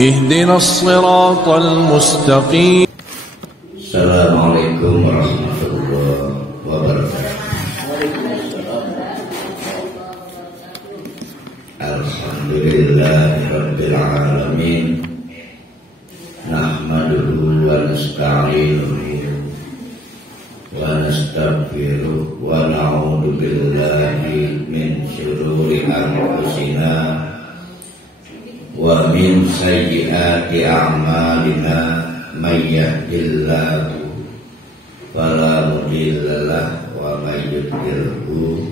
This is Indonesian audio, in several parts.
اهدنا الصراط المستقيم. Assalamualaikum warahmatullahi wabarakatuh. Alhamdulillahirabbil alamin. Nahmaduhu wa nasta'inuhu wa nastaghfiruh wa na'udzu billahi min syururi anfusina wa min sayyiati a'malina. May yahdihillahu fala mudilla lahu wa may yudlilhu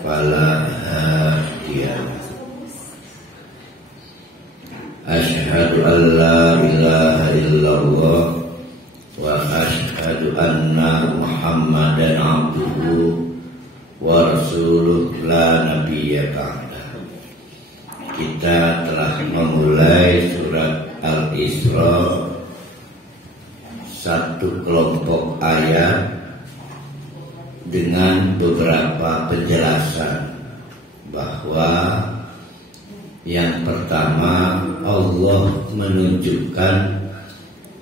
fala hadiya lahu. Asyhadu an la ilaha illallah wa asyhadu anna Muhammadan abduhu wa rasuluh la nabiyya ba'dahu. Kita telah memulai surat Al-Isra, satu kelompok ayat dengan beberapa penjelasan bahwa yang pertama, Allah menunjukkan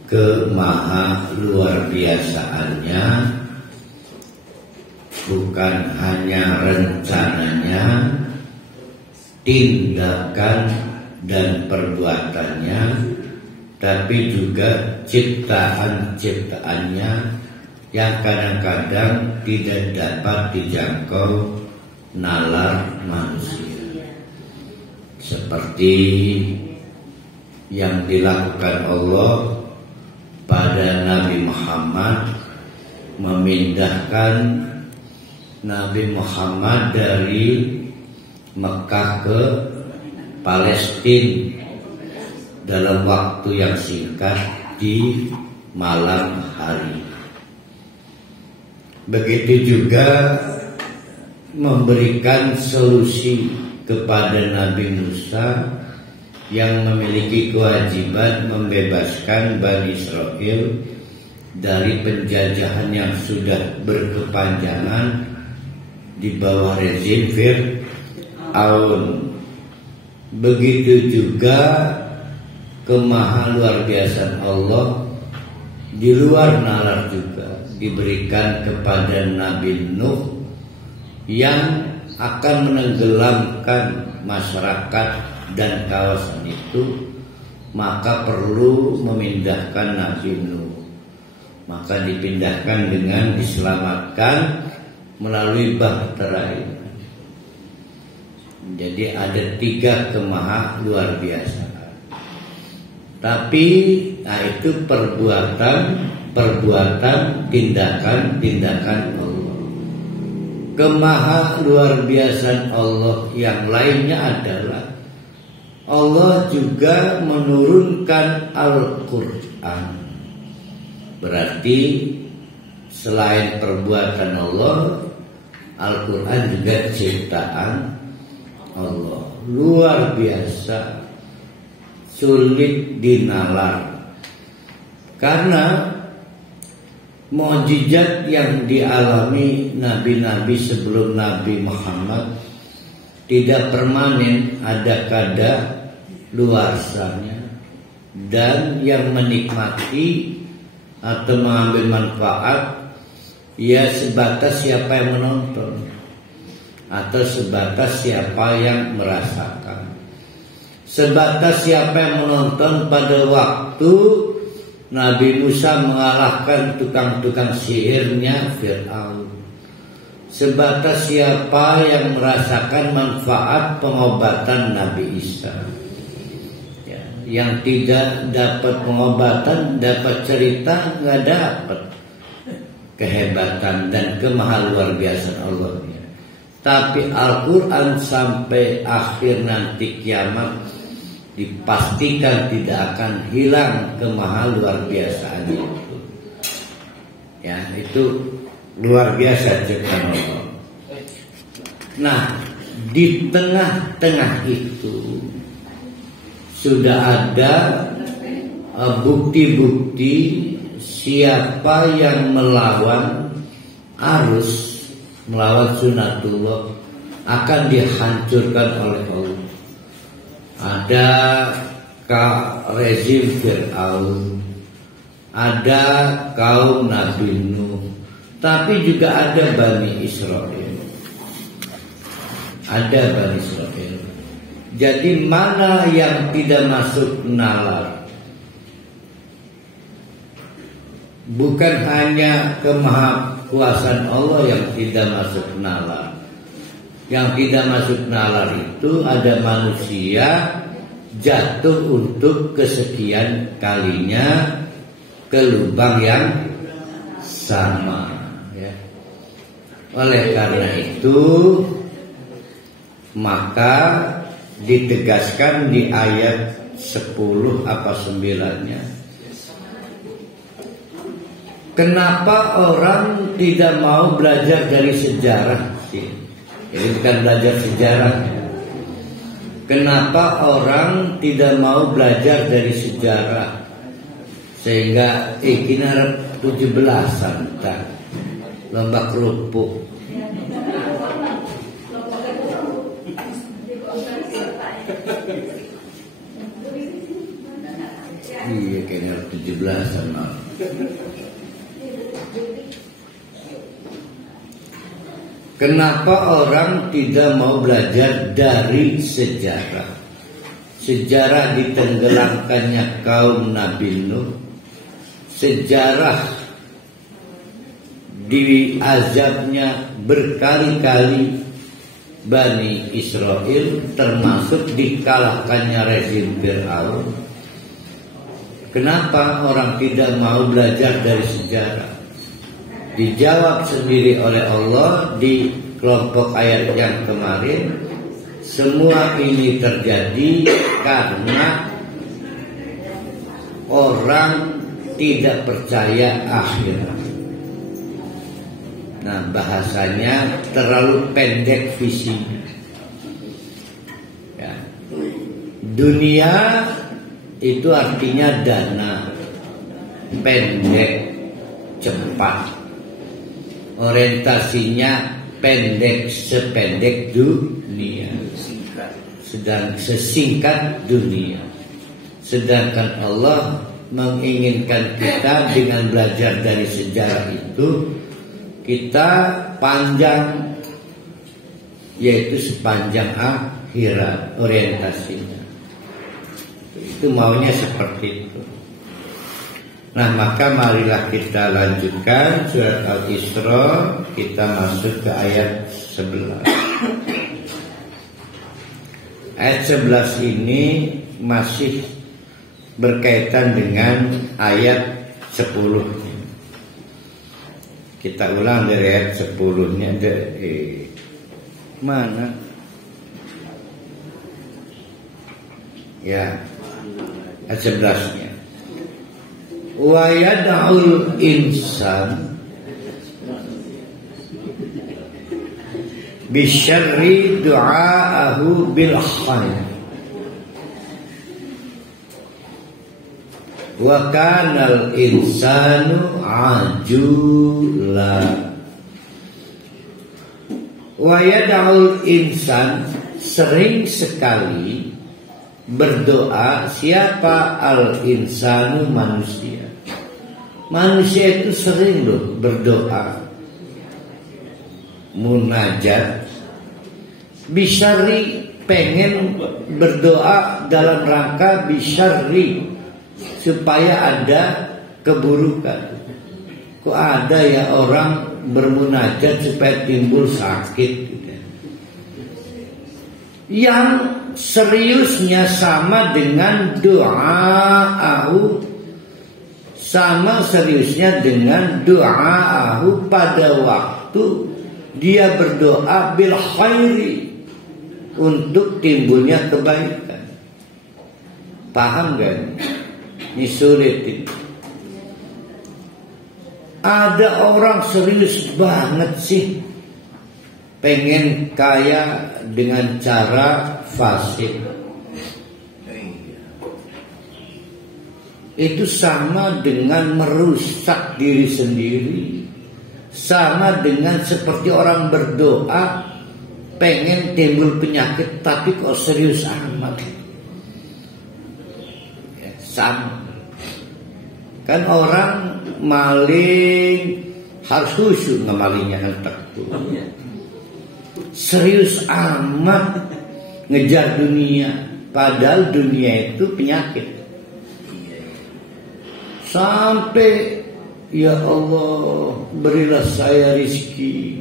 kemaha luar biasaannya, bukan hanya rencananya, tindakan dan perbuatannya, tapi juga ciptaan-ciptaannya yang kadang-kadang tidak dapat dijangkau nalar manusia, seperti yang dilakukan Allah pada Nabi Muhammad, memindahkan Nabi Muhammad dari Mekah ke Palestina dalam waktu yang singkat di malam hari. Begitu juga memberikan solusi kepada Nabi Musa yang memiliki kewajiban membebaskan Bani Israil dari penjajahan yang sudah berkepanjangan di bawah rezim Fir'aun. Begitu juga kemaha luar biasaan Allah di luar nalar juga diberikan kepada Nabi Nuh yang akan menenggelamkan masyarakat dan kawasan itu, maka perlu memindahkan Nabi Nuh. Maka dipindahkan dengan diselamatkan melalui bahtera ini. Jadi ada 3 kemaha luar biasa. Tapi itu perbuatan, tindakan Allah. Kemaha luar biasaan Allah yang lainnya adalah Allah juga menurunkan Al-Quran. Berarti selain perbuatan Allah, Al-Quran juga ciptaan Allah. Luar biasa, sulit dinalar, karena mukjizat yang dialami nabi-nabi sebelum Nabi Muhammad tidak permanen, ada kada luarsanya, dan yang menikmati atau mengambil manfaat ya sebatas siapa yang menonton atau sebatas siapa yang merasakan. Sebatas siapa yang menonton pada waktu Nabi Musa mengalahkan tukang-tukang sihirnya Fir'aun. Sebatas siapa yang merasakan manfaat pengobatan Nabi Isa. Ya, yang tidak dapat pengobatan, dapat cerita, nggak dapat kehebatan dan kemaha luar biasa Allah. Tapi Al-Quran sampai akhir nanti kiamat dipastikan tidak akan hilang kemaha luar biasaannya itu. Ya, itu luar biasa ciptaan Allah. Nah, di tengah-tengah itu sudah ada bukti-bukti siapa yang melawan arus, melawan sunatullah akan dihancurkan oleh Allah. Ada rezim Fir'aun, ada kaum Nabi Nuh, tapi juga ada Bani Israel. Ada Bani Israel. Jadi mana yang tidak masuk nalar? Bukan hanya kemahakuasaan Allah yang tidak masuk nalar. Yang tidak masuk nalar itu ada manusia jatuh untuk kesekian kalinya ke lubang yang sama, ya. Oleh karena itu maka ditegaskan di ayat 10 apa 9-nya, kenapa orang tidak mau belajar dari sejarah sih? Ini bukan belajar sejarah. Kenapa orang tidak mau belajar dari sejarah? Sehingga ini harap 17-an lomba kerupuk. Iya kayaknya 17-an. Kenapa orang tidak mau belajar dari sejarah? Sejarah ditenggelamkannya kaum Nabi Nuh, sejarah diazabnya berkali-kali Bani Israel, termasuk dikalahkannya rezim Fir'aun. Kenapa orang tidak mau belajar dari sejarah? Dijawab sendiri oleh Allah di kelompok ayat yang kemarin. Semua ini terjadi karena orang tidak percaya akhirat. Nah, bahasanya terlalu pendek visinya, ya. Dunia itu artinya dana, pendek, cepat. Orientasinya pendek, sependek dunia, sedang sesingkat dunia. Sedangkan Allah menginginkan kita dengan belajar dari sejarah itu, kita panjang, yaitu sepanjang akhirat orientasinya. Itu maunya seperti itu. Nah, maka marilah kita lanjutkan surat Al-Isra, kita masuk ke ayat 11. Ayat 11 ini masih berkaitan dengan ayat 10. Kita ulang dari ayat 10-nya. Mana? Ya, ayat 11-nya. Wa yad'ul insan bisyarri du'aahu bil khair wa kanal insanu ajula. Wa yad'ul insan, sering sekali berdoa. Siapa? Al-insanu, manusia. Manusia itu sering loh berdoa, munajat, bisyari, pengen berdoa dalam rangka bisyari, supaya ada keburukan. Kok ada ya orang bermunajat supaya timbul sakit gitu. Yang seriusnya sama dengan doa'ahu, sama seriusnya dengan doa'ahu pada waktu dia berdoa bil khairi, untuk timbulnya kebaikan. Paham gak? Ini sulit itu. Ada orang serius banget sih pengen kaya dengan cara fasik. Itu sama dengan merusak diri sendiri. Sama dengan seperti orang berdoa pengen timbul penyakit, tapi kok serius amat. sama. Kan orang maling harus khusyuk ngamalingnya hentak. Serius amat ngejar dunia, padahal dunia itu penyakit. Sampai ya Allah berilah saya rizki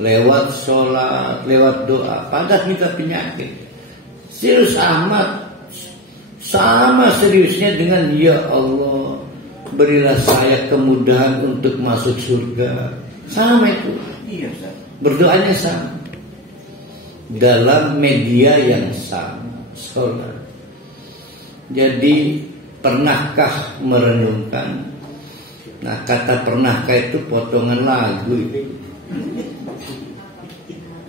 lewat sholat, lewat doa, padahal kita penyakit. Serius amat, sama seriusnya dengan ya Allah berilah saya kemudahan untuk masuk surga. Sama itu. Iya, berdoanya sama. Dalam media yang sama. Sholat. Jadi pernahkah merenungkan? Nah, kata pernahkah itu potongan lagu itu.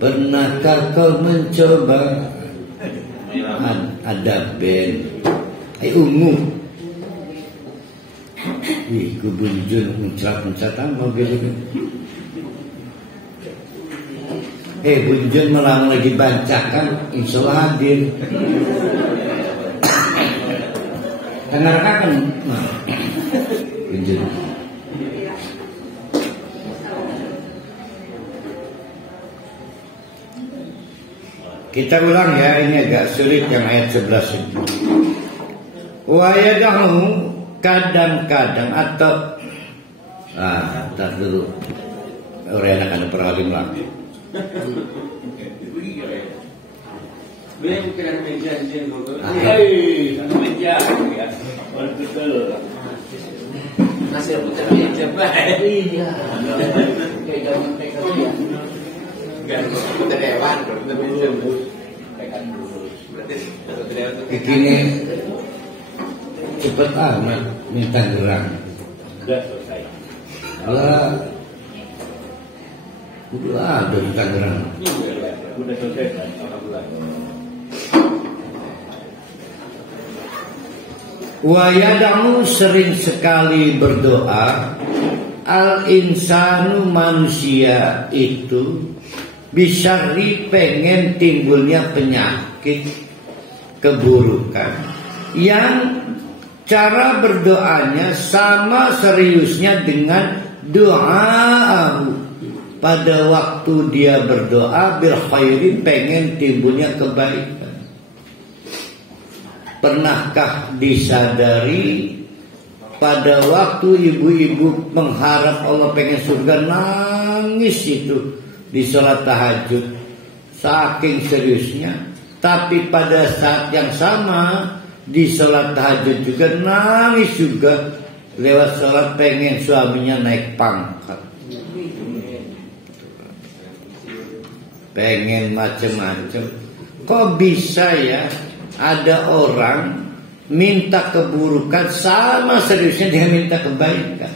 Pernahkah kau mencoba? Ada band ungu. Ih, gue bunjun mencrat-menceratan mobil ini. Bunjun malah lagi bacakan, insya Allah hadir. Dengarkan bunjun. Kita ulang ya, ini agak sulit yang ayat 11 ini. Wa yadahu, kadang-kadang atau tar dulu orang akan peralim lagi. Begini cepat amat minta gerak. Sudah selesai. Allah udah ada minta gerak. Sudah selesai. Wa yadamu, sering sekali berdoa. Al insanu, manusia itu bisyarri, pengen timbulnya penyakit, keburukan, yang cara berdoanya sama seriusnya dengan doa. Pada waktu dia berdoa bil khairin, pengen timbulnya kebaikan. Pernahkah disadari pada waktu ibu-ibu mengharap Allah pengen surga, nangis itu di sholat tahajud saking seriusnya, tapi pada saat yang sama di sholat tahajud juga nangis juga lewat sholat pengen suaminya naik pangkat, pengen macem-macem. Kok bisa ya ada orang minta keburukan sama seriusnya dia minta kebaikan?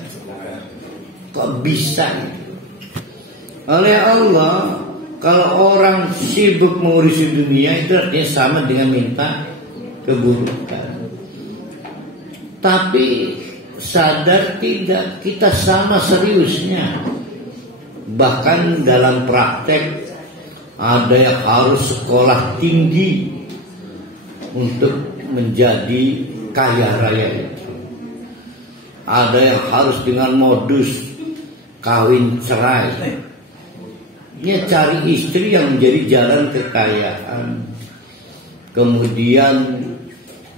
Kok bisa itu? Oleh Allah, kalau orang sibuk mengurusi dunia itu artinya sama dengan minta keburukan. Tapi sadar tidak, kita sama seriusnya. Bahkan dalam praktek ada yang harus sekolah tinggi untuk menjadi kaya raya itu. Ada yang harus dengan modus kawin cerai. Dia cari istri yang menjadi jalan kekayaan. Kemudian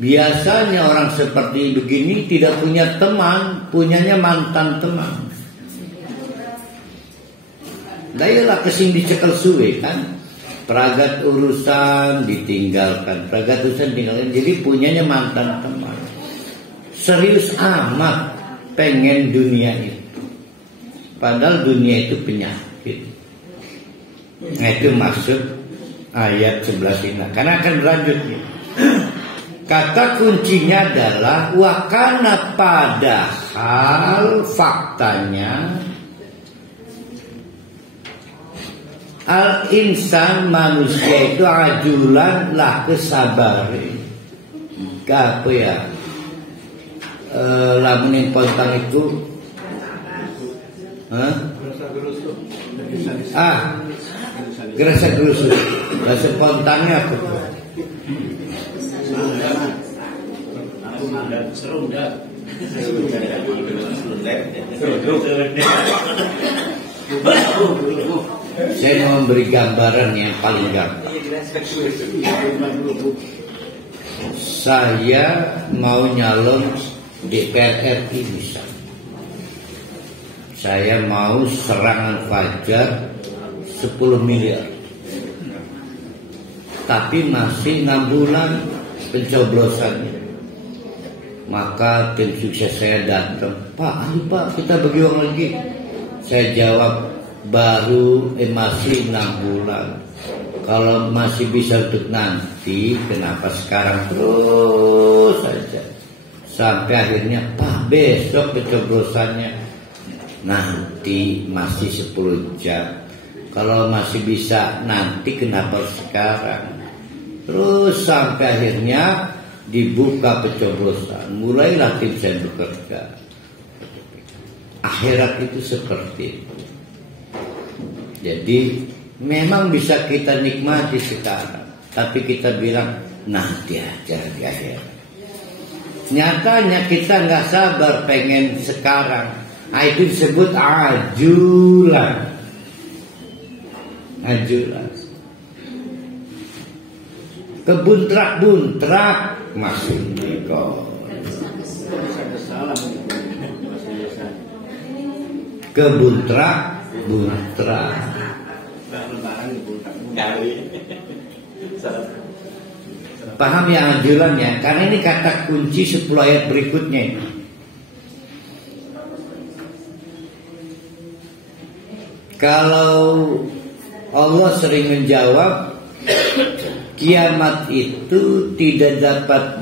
biasanya orang seperti begini tidak punya teman, punyanya mantan teman. Dayalah kesing dicekel suwe kan. Peragat urusan ditinggalkan, peragat urusan ditinggalkan. Jadi punyanya mantan teman. Serius amat pengen dunia itu. Padahal dunia itu penyakit. Nah, itu maksud ayat 11 ini. Karena akan berlanjut nih. Kata kuncinya adalah wakana, padahal faktanya al-insan, manusia itu ajulan lah kesabarin. Apa ya? Lamunin pontang itu gerasa gerusuk. Bahasa pontangnya apa? Saya mau memberi gambaran yang paling gampang. Saya mau nyalon DPR RI misalnya. Saya mau serangan fajar 10 miliar. Tapi masih 6 bulan pencoblosannya. Maka tim sukses saya datang, Pak, kita bagi uang lagi. Saya jawab, masih 6 bulan. Kalau masih bisa untuk nanti, kenapa sekarang terus saja? Sampai akhirnya, Pak, besok pencoblosannya. Nanti masih 10 jam. Kalau masih bisa nanti, kenapa sekarang? Terus sampai akhirnya dibuka pencoblosan. Mulailah tim saya bekerja. Akhirat itu seperti itu. Jadi memang bisa kita nikmati sekarang, tapi kita bilang nanti aja di akhirat. Nyatanya kita nggak sabar pengen sekarang. Itu disebut ajulan. Kebuntrak-buntrak masih nikah. Kebuntrak-buntrak. Paham ya ajulannya? Karena ini kata kunci 10 ayat berikutnya ini. Kalau Allah sering menjawab, kiamat itu tidak dapat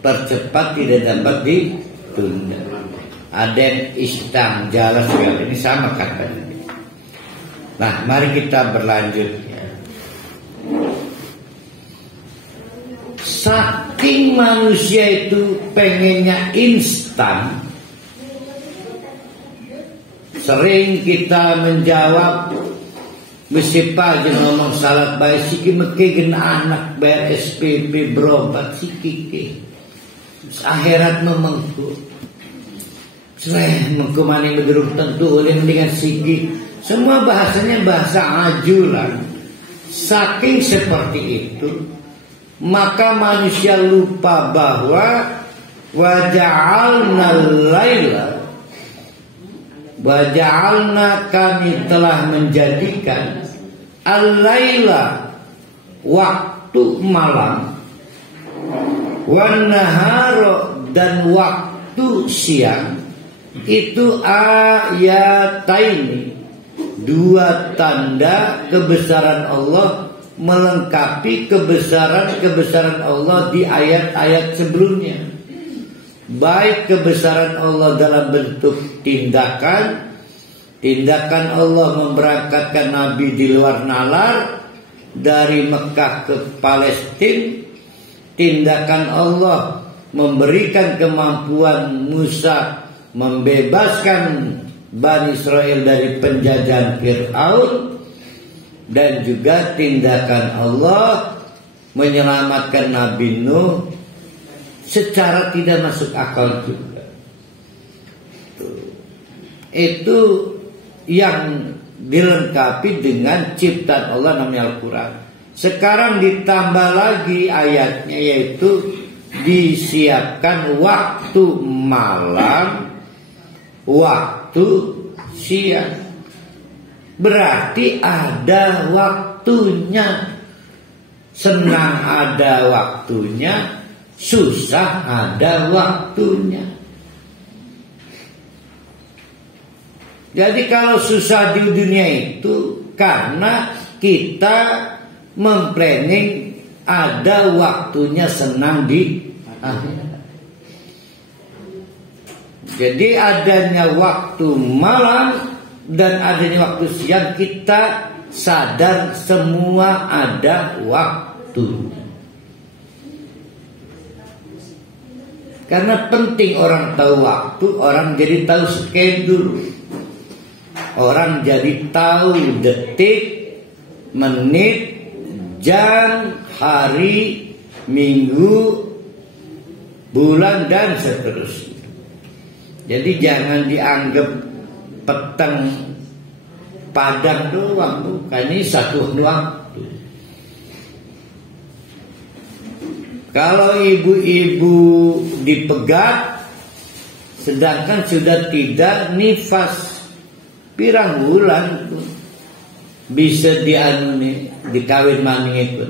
dipercepat, tidak dapat ditunda. Ada yang istangjalah segala, ini sama katanya. Nah, mari kita berlanjut. Saking manusia itu pengennya instan, sering kita menjawab, mesti pagi ngomong salat baik siki meke anak bayar SPP berobat siki akhirat memengku mengkumani meduruk tentu oleh dengan siki. Semua bahasanya bahasa ajulan. Saking seperti itu, maka manusia lupa bahwa Waja'alna kami telah menjadikan al-laila waktu malam, wan nahara dan waktu siang itu ayataini, 2 tanda kebesaran Allah, melengkapi kebesaran Allah di ayat-ayat sebelumnya. Baik kebesaran Allah dalam bentuk tindakan Allah memberangkatkan Nabi di luar nalar dari Mekah ke Palestina. Tindakan Allah memberikan kemampuan Musa membebaskan Bani Israel dari penjajahan Fir'aun, dan juga tindakan Allah menyelamatkan Nabi Nuh secara tidak masuk akal juga. Itu yang dilengkapi dengan ciptaan Allah namanya Al-Quran. Sekarang ditambah lagi ayatnya, yaitu disiapkan waktu malam, waktu siang. Berarti ada waktunya. Senang ada waktunya, susah ada waktunya. Jadi kalau susah di dunia itu karena kita memplanning ada waktunya senang di akhirat. Jadi adanya waktu malam dan adanya waktu siang, kita sadar semua ada waktunya. Karena penting orang tahu waktu, orang jadi tahu schedule. Orang jadi tahu detik, menit, jam, hari, minggu, bulan dan seterusnya. Jadi jangan dianggap petang padang doang, bukan, ini satu waktu. Kalau ibu-ibu dipegat sedangkan sudah tidak nifas, pirang bulan bisa dikawin maning itu.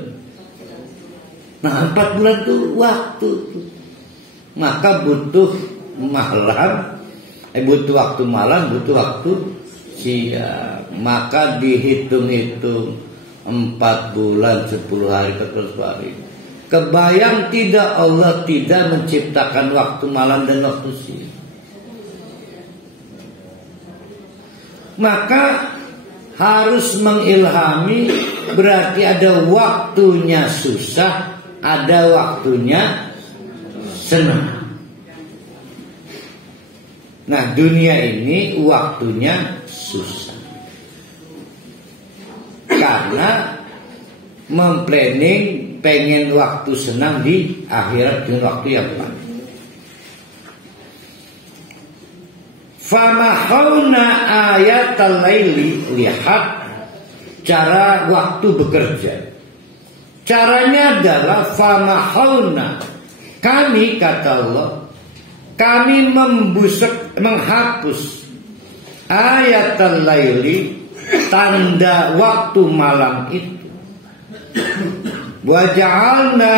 Nah 4 bulan itu waktu tuh. Maka butuh malam, butuh waktu malam, butuh waktu siang. Maka dihitung-hitung 4 bulan 10 hari 14 hari. Kebayang tidak Allah tidak menciptakan waktu malam dan waktu siang. Maka harus mengilhami, berarti ada waktunya susah, ada waktunya senang. Nah dunia ini waktunya susah karena memplanning pengen waktu senang di akhirat dengan waktu yang panjang. Famahawna ayatal laili, lihat cara waktu bekerja. Caranya adalah famahawna, kami kata Allah, kami menghapus ayatal laili, tanda waktu malam itu. Waja'alna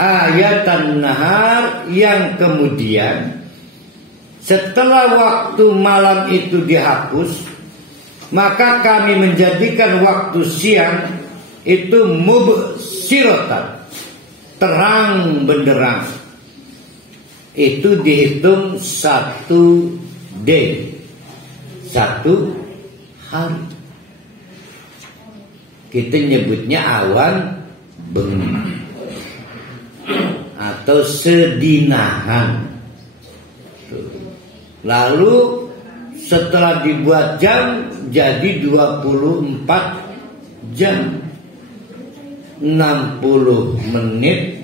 ayatan nahar, yang kemudian setelah waktu malam itu dihapus, maka kami menjadikan waktu siang itu mubsiratan, terang benderang. Itu dihitung 1 day, 1 hari. Kita nyebutnya awan bengi atau sedinahan. Lalu setelah dibuat jam jadi 24 jam, 60 menit,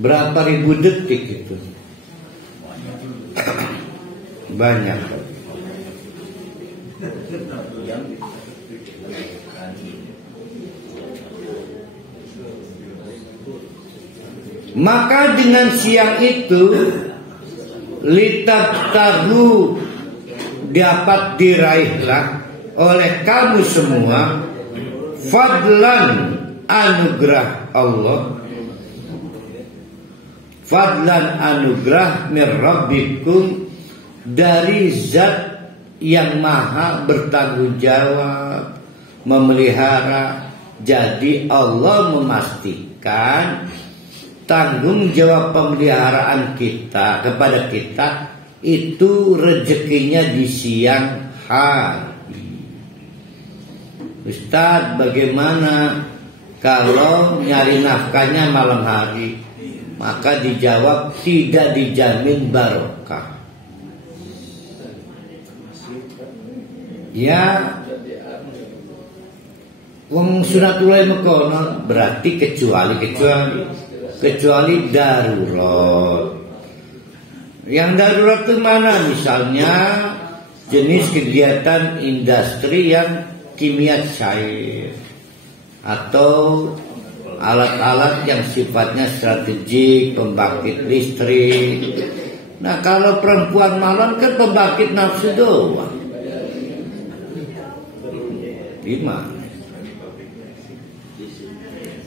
berapa ribu detik itu? Banyak. Maka dengan siang itu litabtaru, dapat diraihlah oleh kamu semua fadlan, anugerah Allah, fadlan, anugerah min rabbikum, dari zat yang maha bertanggung jawab, memelihara. Jadi Allah memastikan tanggung jawab pemeliharaan kita kepada kita itu rezekinya di siang hari. Ustaz, bagaimana kalau nyari nafkahnya malam hari? Maka dijawab tidak dijamin barokah. Ya, wong sunatullah mekono, berarti kecuali darurat. Yang darurat itu mana? Misalnya jenis kegiatan industri yang kimia cair atau alat-alat yang sifatnya strategik, pembangkit listrik. Nah kalau perempuan malam kan pembangkit nafsu doang. Gimana?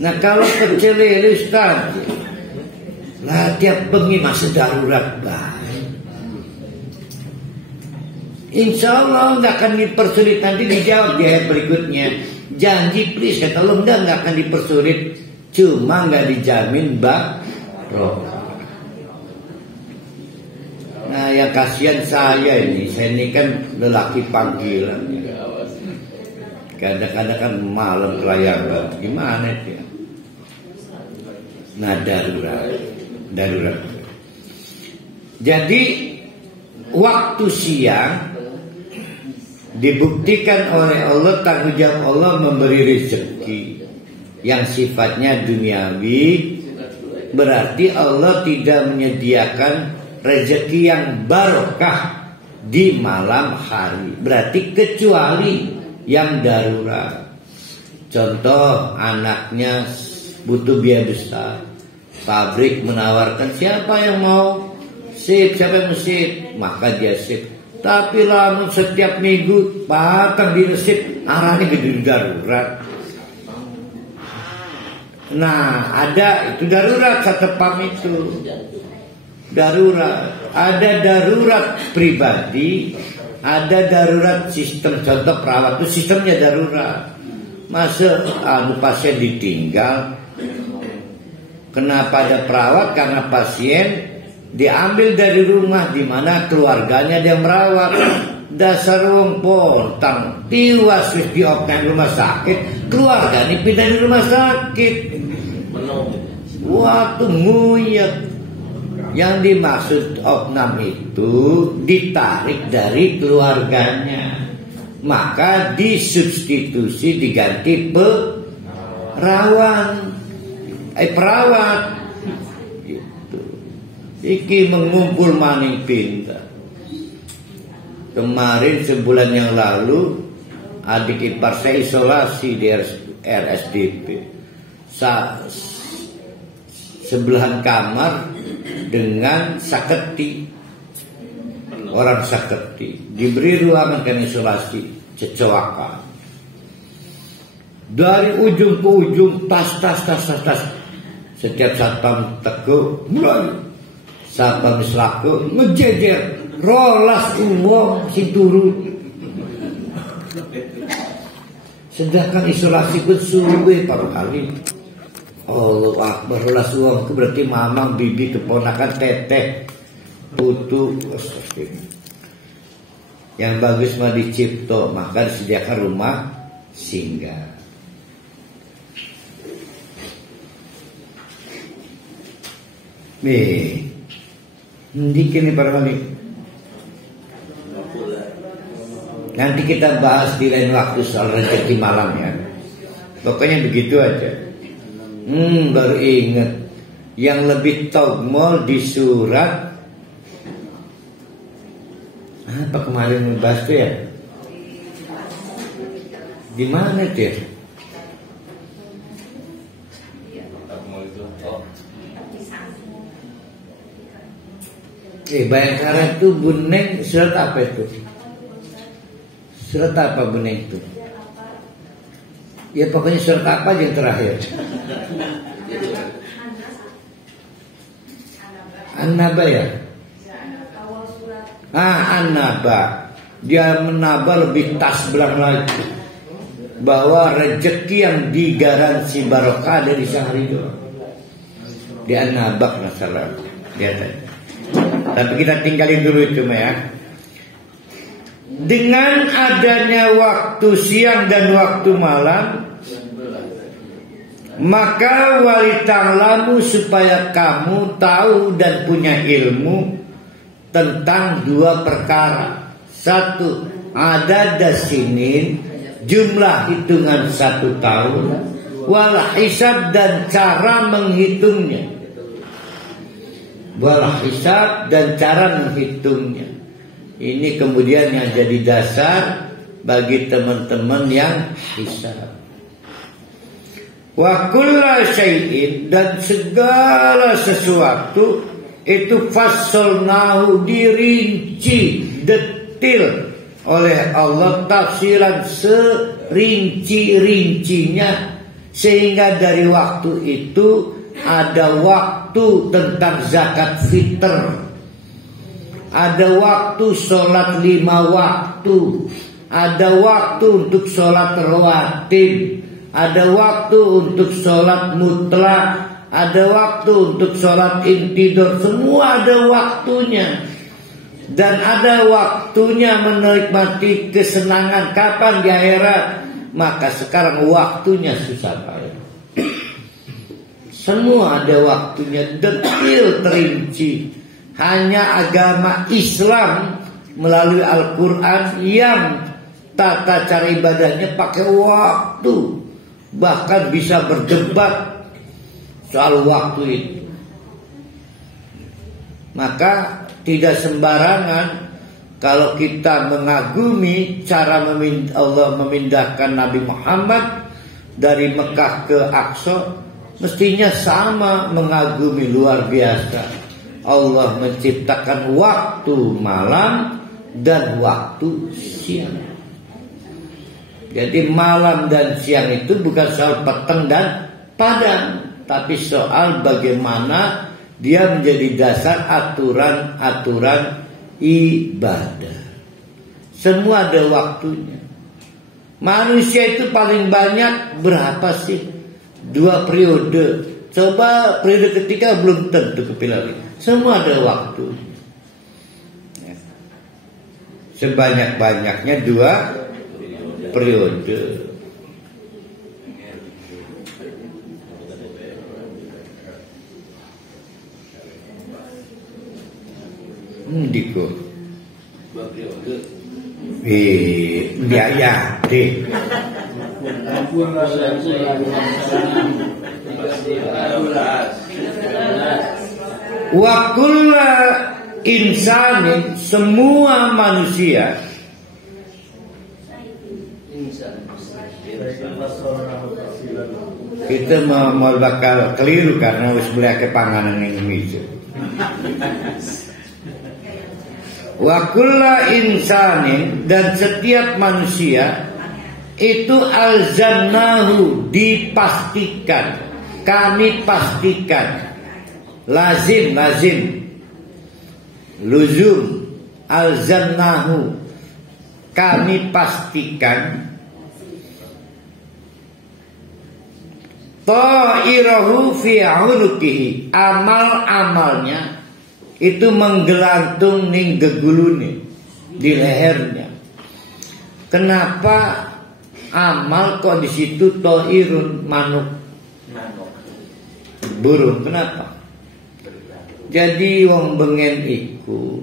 Nah kalau kecil Ustaz, lah tiap bengi masih darurat baik. Insya Allah nggak akan dipersulit. Nanti dijawab di ayat berikutnya. Janji please, kata Allah nggak akan dipersulit. Cuma nggak dijamin barokah. Nah yang kasihan saya ini kan lelaki panggilan. Kadang-kadang kan malam kelayaban. Gimana dia? Nah darurat. Jadi waktu siang dibuktikan oleh Allah, tanggung jawab Allah memberi rezeki yang sifatnya duniawi berarti Allah tidak menyediakan rezeki yang barokah di malam hari. Berarti kecuali yang darurat. Contoh, anaknya butuh biaya besar, pabrik menawarkan siapa yang mau sip, siapa yang mau sip, maka dia sip. Tapi lamun setiap minggu patang di resip, arahnya ke darurat. Nah, ada itu darurat satpam itu. Darurat. Ada darurat pribadi, ada darurat sistem. Contoh perawat itu sistemnya darurat. Masa pasien ditinggal. Kenapa ada perawat? Karena pasien diambil dari rumah di mana keluarganya dia merawat. Dasar wong pontang tiwas wis diopnam rumah sakit, keluarga ini pindah di rumah sakit. Waktu nguyet. Yang dimaksud opnam itu ditarik dari keluarganya, maka disubstitusi diganti perawat. Gitu. Iki mengumpul maning pintar. Kemarin sebulan yang lalu adik ipar saya isolasi di RSDP. Sebelahan kamar dengan saketi, orang saketi diberi ruangan kan isolasi, cecewakan. Dari ujung ke ujung tas. Setiap satpam teguh mulai satpam selaku ngejejer rolas uang si turun. Sedangkan isolasi pun suwe paruh kali. Allah Akbar, rolas uang itu berarti mamang, bibi, keponakan, teteh, putu. Yang bagus mah dicipto, maka disediakan rumah singgah. Nih, dikit nih para kami. Nanti kita bahas di lain waktu soal rezeki malam ya. Pokoknya begitu aja. Baru ingat yang lebih togmol di surat apa kemarin membahas tuh ya? Di mana tuh ya? Bayangkara itu Buneng surat apa itu? Surat apa Buneng itu? Ya pokoknya surat apa yang terakhir? An-Naba ya? An-Naba. Dia menaba lebih tas belang lagi, bahwa rezeki yang digaransi barokah ada di sehari itu. Di An-Naba masalah. Lihat aja. Tapi kita tinggalin dulu itu ya. Dengan adanya waktu siang dan waktu malam, maka walita'lamu supaya kamu tahu dan punya ilmu tentang dua perkara. Satu, adad sinin, jumlah hitungan 1 tahun, wal hisab dan cara menghitungnya. Wal hisab dan cara menghitungnya. Ini kemudian yang jadi dasar bagi teman-teman yang hisab. Wa kulla syai'in, dan segala sesuatu itu fassalnahu, dirinci detil oleh Allah, tafsiran serinci-rincinya, sehingga dari waktu itu ada waktu tentang zakat fitr, ada waktu sholat 5 waktu, ada waktu untuk sholat rawatib, ada waktu untuk sholat mutlak, ada waktu untuk sholat intidur. Semua ada waktunya. Dan ada waktunya menikmati kesenangan kapan di akhirat. Maka sekarang waktunya susah payah. Semua ada waktunya, detail terinci. Hanya agama Islam melalui Al-Quran yang tata cara ibadahnya pakai waktu. Bahkan bisa berdebat soal waktu itu. Maka tidak sembarangan kalau kita mengagumi cara Allah memindahkan Nabi Muhammad dari Mekah ke Aqsa, mestinya sama mengagumi. Luar biasa, Allah menciptakan waktu malam dan waktu siang. Jadi malam dan siang itu bukan soal peteng dan padang, tapi soal bagaimana dia menjadi dasar aturan-aturan ibadah. Semua ada waktunya. Manusia itu paling banyak berapa sih? 2 periode. Coba periode ketiga belum tentu kepilih. Semua ada waktu. Sebanyak-banyaknya 2 periode. Diko. Biaya deh. Wa kullu insanin, semua manusia. Kita mau bakal keliru karena harus beli panganan yang hijau. Wa kullu insanin, dan setiap manusia itu alzamnahu, dipastikan, kami pastikan. Lazim luzum, alzamnahu, kami pastikan. Ta'irahu fi 'unuqihi, amal-amalnya itu menggelantung ning gegulune, di lehernya. Kenapa amal kok di situ ta'irun, manuk, burung? Kenapa? Jadi wong bengen iku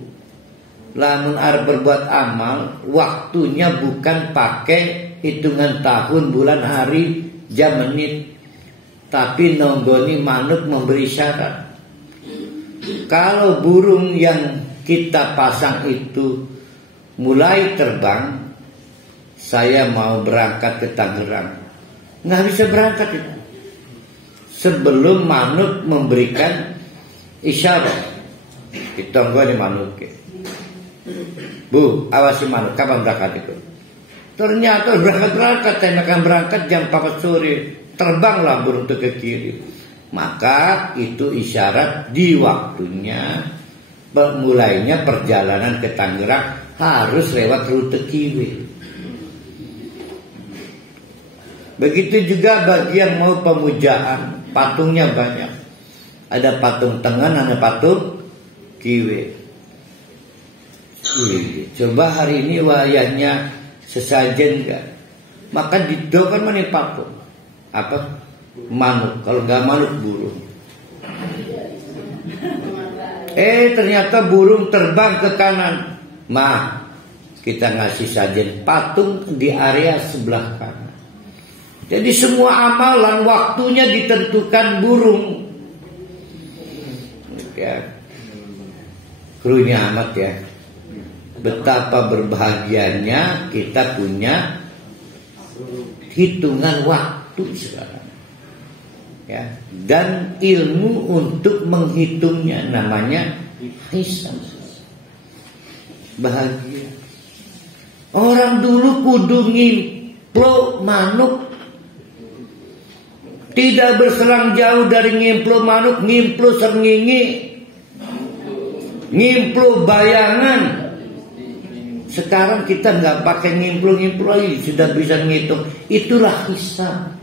lamun arep berbuat amal, waktunya bukan pakai hitungan tahun, bulan, hari, jam, menit, tapi nonggoni manuk memberi syarat. Kalau burung yang kita pasang itu mulai terbang, saya mau berangkat ke Tangerang, nggak bisa berangkat itu sebelum manuk memberikan isyarat. Kita nggak manuk, Bu, awasi manuk, kapan berangkat itu? Ternyata berangkat, saya akan berangkat jam 4 sore, terbanglah burung itu ke kiri. Maka itu isyarat di waktunya mulainya perjalanan ke Tangerang harus lewat rute Kiwi. Begitu juga bagi yang mau pemujaan, patungnya banyak. Ada patung Tengen, ada patung Kiwi. Coba hari ini wayahnya sesajen enggak? Maka didoakan mana patung? Apa? Manuk. Kalau nggak manuk, burung. Ternyata burung terbang ke kanan. Kita ngasih sajen patung di area sebelah kanan. Jadi semua amalan waktunya ditentukan burung. Ya, krunya amat ya. Betapa berbahagianya kita punya hitungan waktu sekarang. Ya, dan ilmu untuk menghitungnya, namanya hisab. Bahagia. Orang dulu kudu ngimplo manuk, tidak berselang jauh dari ngimplo manuk, ngimplo serngingi, ngimplo bayangan. Sekarang kita nggak pakai ngimplo lagi, sudah bisa ngitung. Itulah hisab.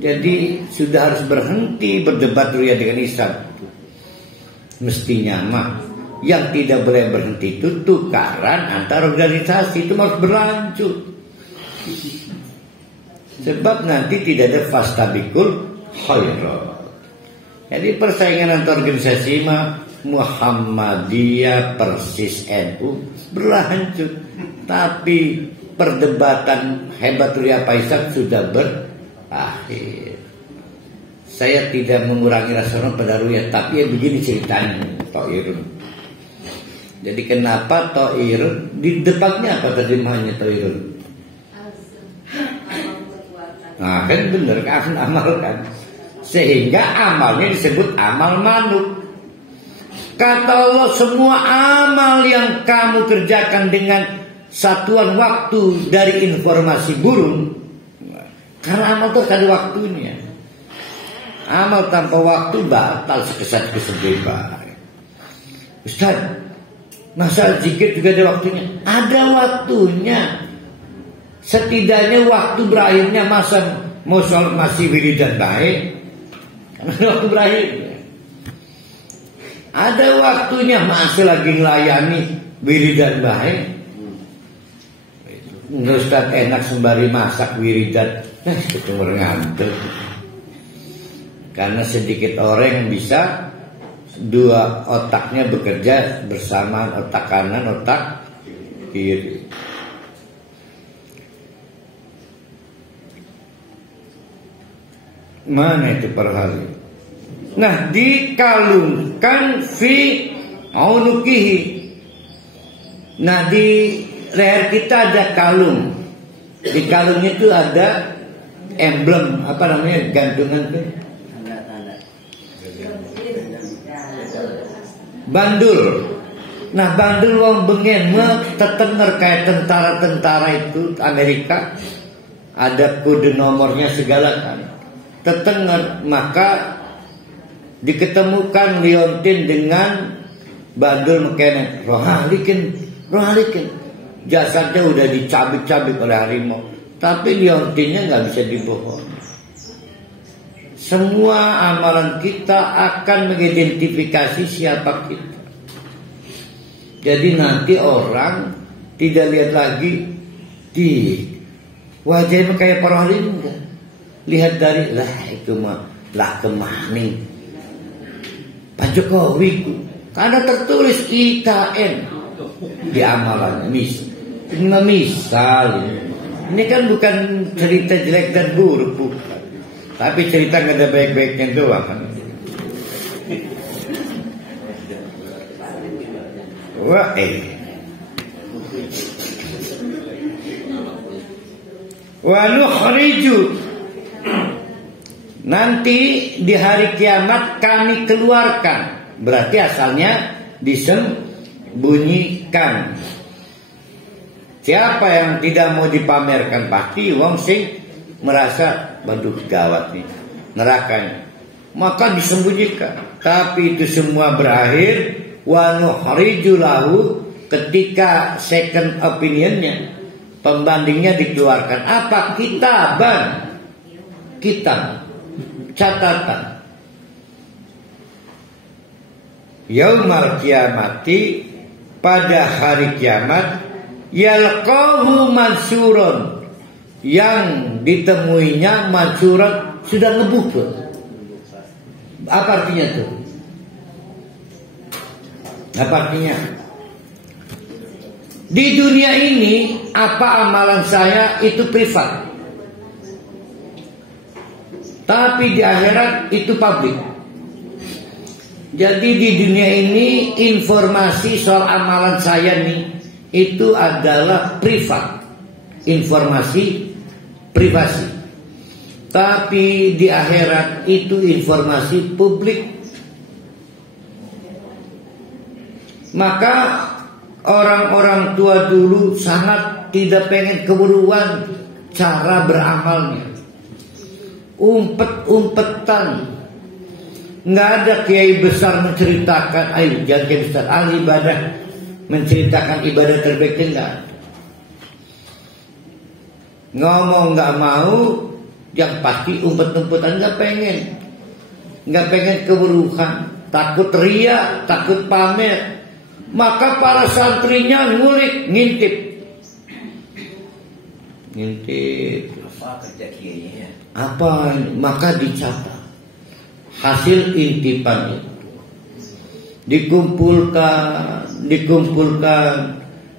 Jadi sudah harus berhenti berdebat ruya dengan hisab. Mestinya yang tidak boleh berhenti itu tukaran antar organisasi, itu harus berlanjut. Sebab nanti tidak ada fastabiqul khairat. Jadi persaingan antar organisasi Muhammadiyah persis NU berlanjut, tapi perdebatan hebat Ria Faisal sudah berakhir. Saya tidak mengurangi rasa hormat pada ru'yah, tapi ya begini ceritanya Ta'irun. Jadi kenapa Ta'irun? Di depannya apa terjemahannya Ta'irun? Nah kan bener kan, amal kan. Sehingga amalnya disebut amal manut. Kata Allah, semua amal yang kamu kerjakan dengan satuan waktu dari informasi burung, karena amal itu ada waktunya. Amal tanpa waktu batal sekesat-kesat bebas. Ustaz, masa zikir juga ada waktunya? Ada waktunya. Setidaknya waktu berakhirnya masa mau sholat masih wiridan baik, karena waktu berakhir. Ada waktunya masih lagi ngelayani wiridan baik. Ustaz enak sembari masak wiridan, itu ngantuk. Karena sedikit orang yang bisa dua otaknya bekerja bersamaan, otak kanan, otak kiri. Mana itu perhali? Nah, dikalungkan fi aunukihi. Nah, di leher kita ada kalung. Di kalung itu ada emblem, apa namanya, gantungan tuh? Bandul. Nah, bandul wong bengen tetenger kayak tentara-tentara itu Amerika. Ada kode nomornya segala kan. Tetenger, maka diketemukan liontin dengan bandul mekanik. Rohalikin. Jasadnya udah dicabik-cabik oleh harimau, tapi liontinnya nggak bisa dibohong. Semua amalan kita akan mengidentifikasi siapa kita. Jadi nanti orang tidak lihat lagi di wajahnya kayak para harimau, enggak. Lihat dari lah itu mah lah kemaning Pak Jokowi, karena tertulis IKN di amalan. Misal ini kan bukan cerita jelek dan buruk, bukan, tapi cerita nggak ada baik-baiknya doang kan. Wah wa nukhriju, nanti di hari kiamat kami keluarkan. Berarti asalnya disembunyikan. Siapa yang tidak mau dipamerkan? Pasti wong sing merasa waduh gawat nih nerakanya, maka disembunyikan. Tapi itu semua berakhir wa nukhriju lahu, ketika second opinionnya, pembandingnya dikeluarkan. Apa? Kitaban, kitab, catatan. Yaumal kiamati, pada hari kiamat, yalqahu mansyurun, yang ditemuinya mansyurun, sudah ngebuka. Apa artinya tuh? Apa artinya? Di dunia ini apa amalan saya itu privat, tapi di akhirat itu publik. Jadi di dunia ini informasi soal amalan saya nih itu adalah privat, informasi privasi. Tapi di akhirat itu informasi publik. Maka orang-orang tua dulu sangat tidak pengen keburuan cara beramalnya, umpet-umpetan. Nggak ada kiai besar menceritakan, ayo jangan kiai besar, ahli ibadah menceritakan ibadah terbaiknya, enggak. Ngomong nggak mau, yang pasti umpet-umpetan, nggak pengen keburukan, takut ria, takut pamer. Maka para santrinya ngulik, ngintip. Apa kerja kiainya? Apa? Maka dicatat hasil intipan itu,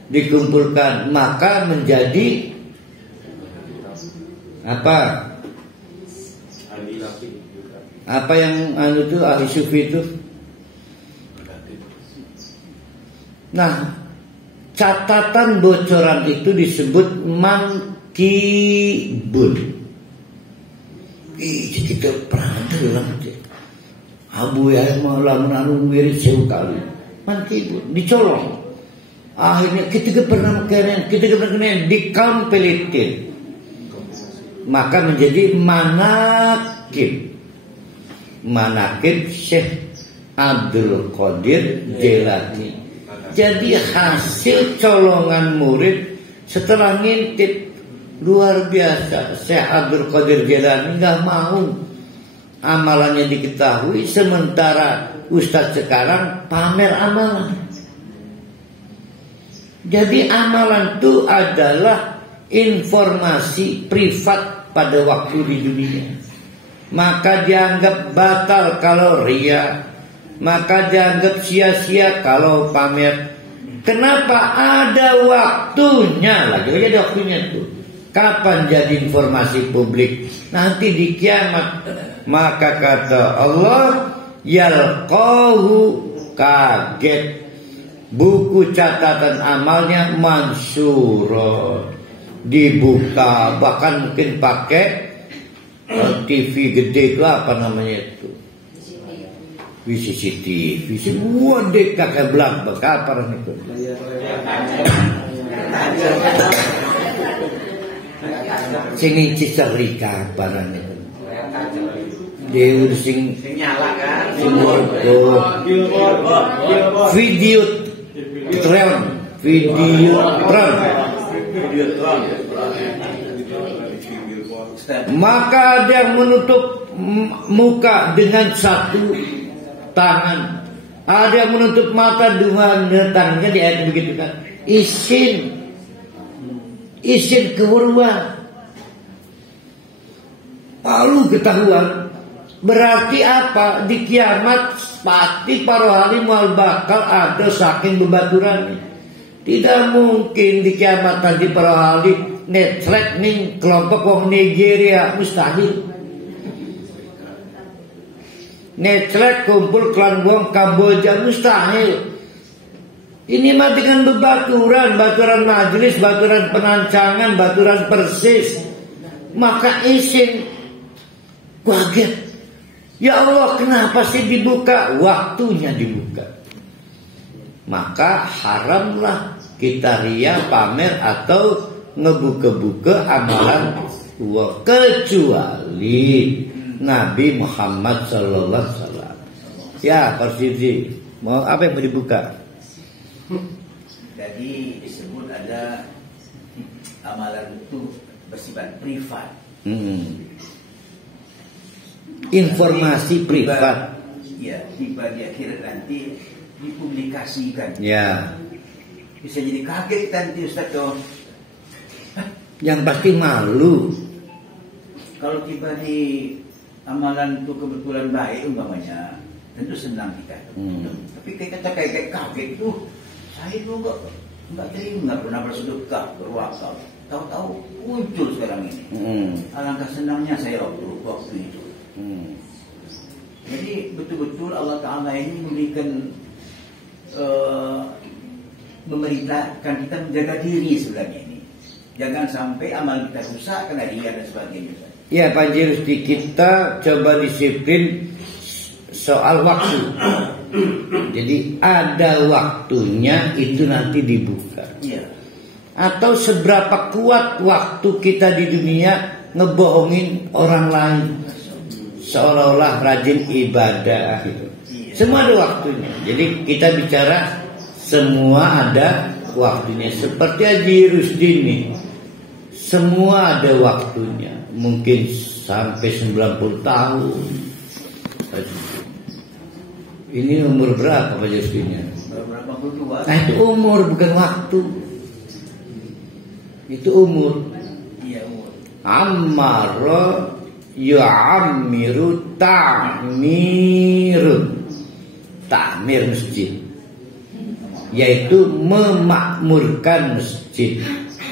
dikumpulkan, maka menjadi apa? Apa yang itu ahli sufi itu? Nah, catatan bocoran itu disebut mankibun. Kita pernah dalam Abu ya malah menanu mirip jauh kali. Mankibun dicolong. Akhirnya kita pernah kena dikampelitin. Maka menjadi manakib. Manakib Syekh Abdul Qadir Jailani. Jadi hasil colongan murid setelah ngintip luar biasa. Syekh Abdul Qadir Jailani nggak mau amalannya diketahui, sementara Ustadz sekarang pamer amalan. Jadi amalan itu adalah informasi privat pada waktu di dunia. Maka dianggap batal kalau ria, maka dianggap sia-sia kalau pamer. Kenapa? Ada waktunya. Lagi ada waktunya tuh. Kapan jadi informasi publik? Nanti di kiamat. Maka kata Allah, yalqahu, kaget, buku catatan amalnya mansura, dibuka, bahkan mungkin pakai TV gede itu apa namanya itu, CCTV, semua dekat ke belakang kapan itu. Sing ciceri kapan itu. Dia sing nyala kan, video tron. Maka ada yang menutup muka dengan satu tangan, ada yang menutup mata dengan tangannya. Di ayat begitu kan, isin keluar, lalu ketahuan. Berarti apa? Di kiamat pasti para ahli mual bakal ada saking bebaturan. Tidak mungkin di kiamat nanti para ahli netrek ning kelompok wong Nigeria, mustahil. Netrek kumpul klan wong Kamboja, mustahil. Ini mah dengan bebaturan, baturan majelis, baturan penancangan, baturan persis. Maka isin kaget. Ya Allah, kenapa sih dibuka? Waktunya dibuka. Maka haramlah kita ria, pamer atau ngebuka-buka amalan Allah, kecuali Nabi Muhammad sallallahu alaihi wasallam. Ya, Pak Sidi, mau apa yang mau dibuka? Jadi disebut ada amalan itu bersifat privat. Informasi privat. Ya, tiba di akhirat nanti dipublikasikan. Ya. Bisa jadi kaget nanti Ustaz tuh. Yang pasti malu. Kalau tiba di amalan itu kebetulan baik umpamanya, tentu senang kita. Tapi kita kayak kaget tuh. Saya tuh enggak terima, enggak pernah bersedekah, berwakaf. Tahu-tahu muncul sekarang ini. Alangkah senangnya saya waktu itu. Jadi betul-betul Allah Ta'ala ini memberikan memerintahkan kita menjaga diri sebenarnya ini. Jangan sampai amal kita rusak karena ria dan sebagainya. Ya Pak Jirusti, kita coba disiplin soal waktu. Jadi ada waktunya itu nanti dibuka. Ya. Atau seberapa kuat waktu kita di dunia ngebohongin orang lain, seolah-olah rajin ibadah gitu. Semua ada waktunya. Jadi kita bicara semua ada waktunya. Seperti Haji Rusdi ini, semua ada waktunya. Mungkin sampai 90 tahun. Ini umur berapa Pak Rusdinya? Berapa puluh? Nah itu umur, bukan waktu. Itu umur. Iya, umur. Ammara yu'ammiru ta'mirun. Ta'mir masjid, yaitu memakmurkan masjid.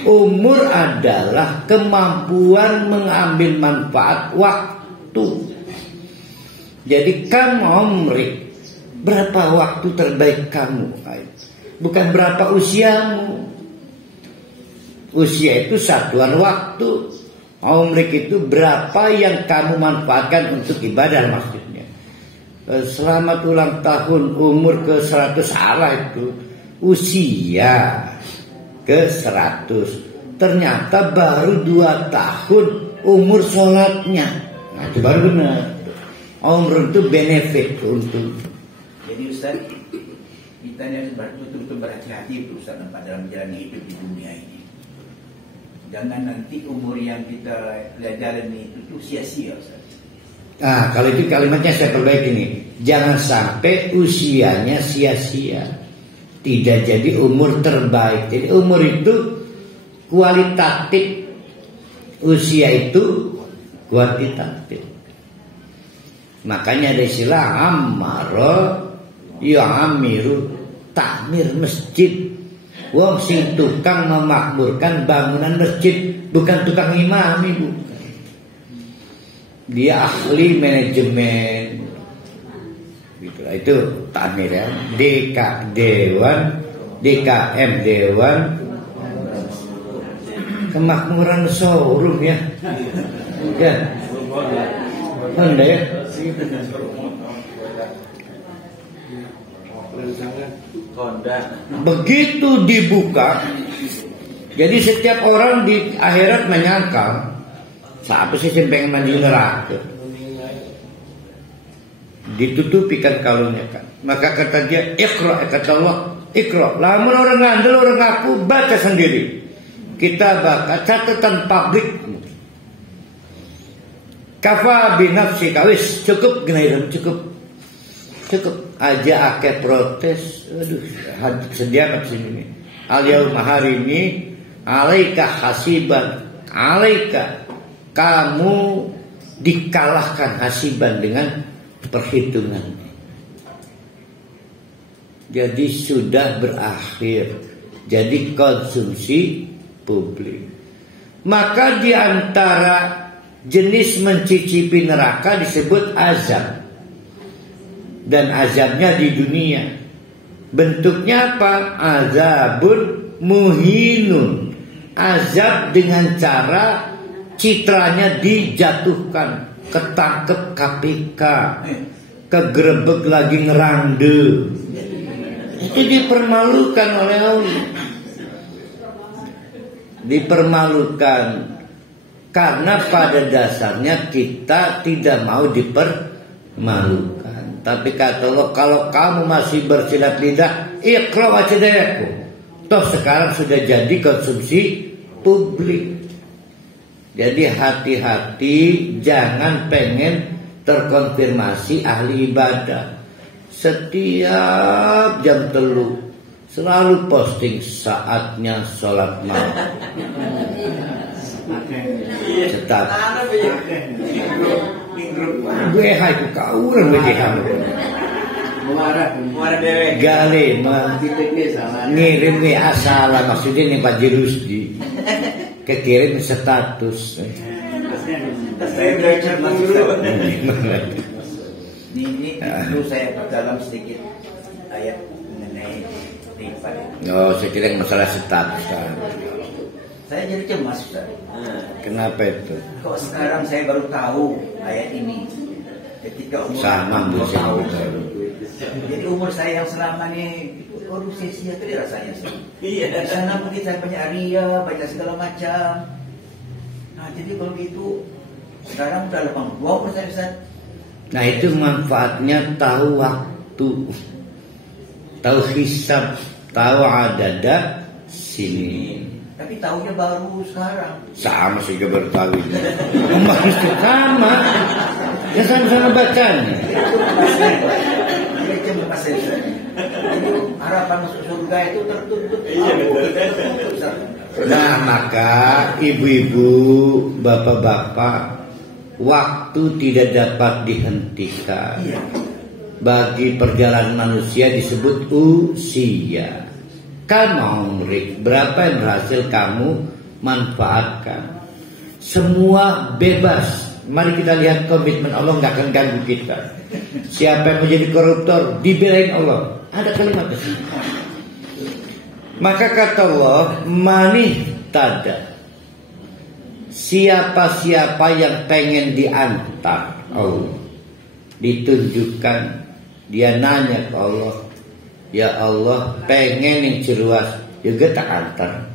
Umur adalah kemampuan mengambil manfaat waktu. Jadi kam umrik, berapa waktu terbaik kamu, bukan berapa usiamu. Usia itu satuan waktu. Umrik itu berapa yang kamu manfaatkan untuk ibadah maksudnya. Selamat ulang tahun umur ke 100 salah itu. Usia ke 100. Ternyata baru 2 tahun umur sholatnya. Nah itu baru benar. Umur itu benefit untuk. Jadi Ustaz, kita ini harus betul-betul berhati-hati Ustaz dalam menjalani hidup di dunia ini. Jangan nanti umur yang kita jalani itu sia-sia Ustaz. Nah kalau itu kalimatnya saya perbaiki nih. Jangan sampai usianya sia-sia. Tidak jadi umur terbaik. Jadi umur itu kualitatif. Usia itu kuantitatif. Makanya ada istilah ammaro yu'amiru, takmir masjid. Wong sing tukang memakmurkan bangunan masjid, bukan tukang imami, bukan. Dia ahli manajemen. Gitu. Itu takmir ya. DKM Dewan Kemakmuran showroom ya. Ya. Anda ya. Begitu dibuka, jadi setiap orang di akhirat menyangka siapa sih yang pengen mandi neraka, ditutupikan kalungnya kan. Maka kata dia iqra, kata Allah iqra. Lamun orang ngandel, orang ngaku, baca sendiri. Kita baca catatan publik. Kafa binafsi kawis, cukup gini, cukup aja akeh protes. Aduh, sedih amat sini. Al-yauma hari ini alaika hasiban, alaika kamu dikalahkan hasiban dengan perhitungan. Jadi sudah berakhir. Jadi konsumsi publik. Maka di antara jenis mencicipi neraka disebut azab. Dan azabnya di dunia. Bentuknya apa? Azabun muhinun. Azab dengan cara citranya dijatuhkan. Ketangkep KPK, kegerebek lagi ngerande. Itu dipermalukan oleh Allah. Dipermalukan karena pada dasarnya kita tidak mau dipermalukan. Tapi kata Allah, kalau kamu masih bersilat lidah, iqra wajadayaku. Toh sekarang sudah jadi konsumsi publik. Jadi hati-hati, jangan pengen terkonfirmasi ahli ibadah. Setiap jam 3 selalu posting saatnya sholat malam. Cetak. Gue hai ku kau orang BDH. Gale ngirim WA salah, maksudnya nih Pak Jirusdi. Kekirim status. Saya belajar dulu. Ini perlu saya perdalam sedikit ayat mengenai riba. Oh, saya kira masalah status kan. Saya jadi cemas Ustaz. Kenapa itu? Kok sekarang saya baru tahu ayat ini. Ketika umur sama 20 tahun. Jadi umur saya yang selama ini aduh sia-sia tadi rasanya sih. Iya. Di sana mungkin saya banyak ria, banyak segala macam. Nah jadi kalau gitu sekarang udah 82% Ustaz. Nah itu manfaatnya tahu waktu, tahu hisab, tahu adada sini. Tapi tahunya baru sekarang. Sama sih baru tahu ini. Maksudnya sama. Ya sama-sama bacanya. Jadi harapan masuk surga itu tertutup. Nah maka ibu-ibu, bapak-bapak, waktu tidak dapat dihentikan. Bagi perjalanan manusia disebut usia. Kamu umrik, berapa yang berhasil kamu manfaatkan. Semua bebas, Mari kita lihat komitmen Allah nggak akan ganggu kita. Siapa yang menjadi koruptor dibelain Allah. Ada kalimat itu. Maka kata Allah, manih tada. Siapa-siapa yang pengen diantar Allah, ditunjukkan, dia nanya ke Allah, ya Allah pengen yang jelas, juga tak antar.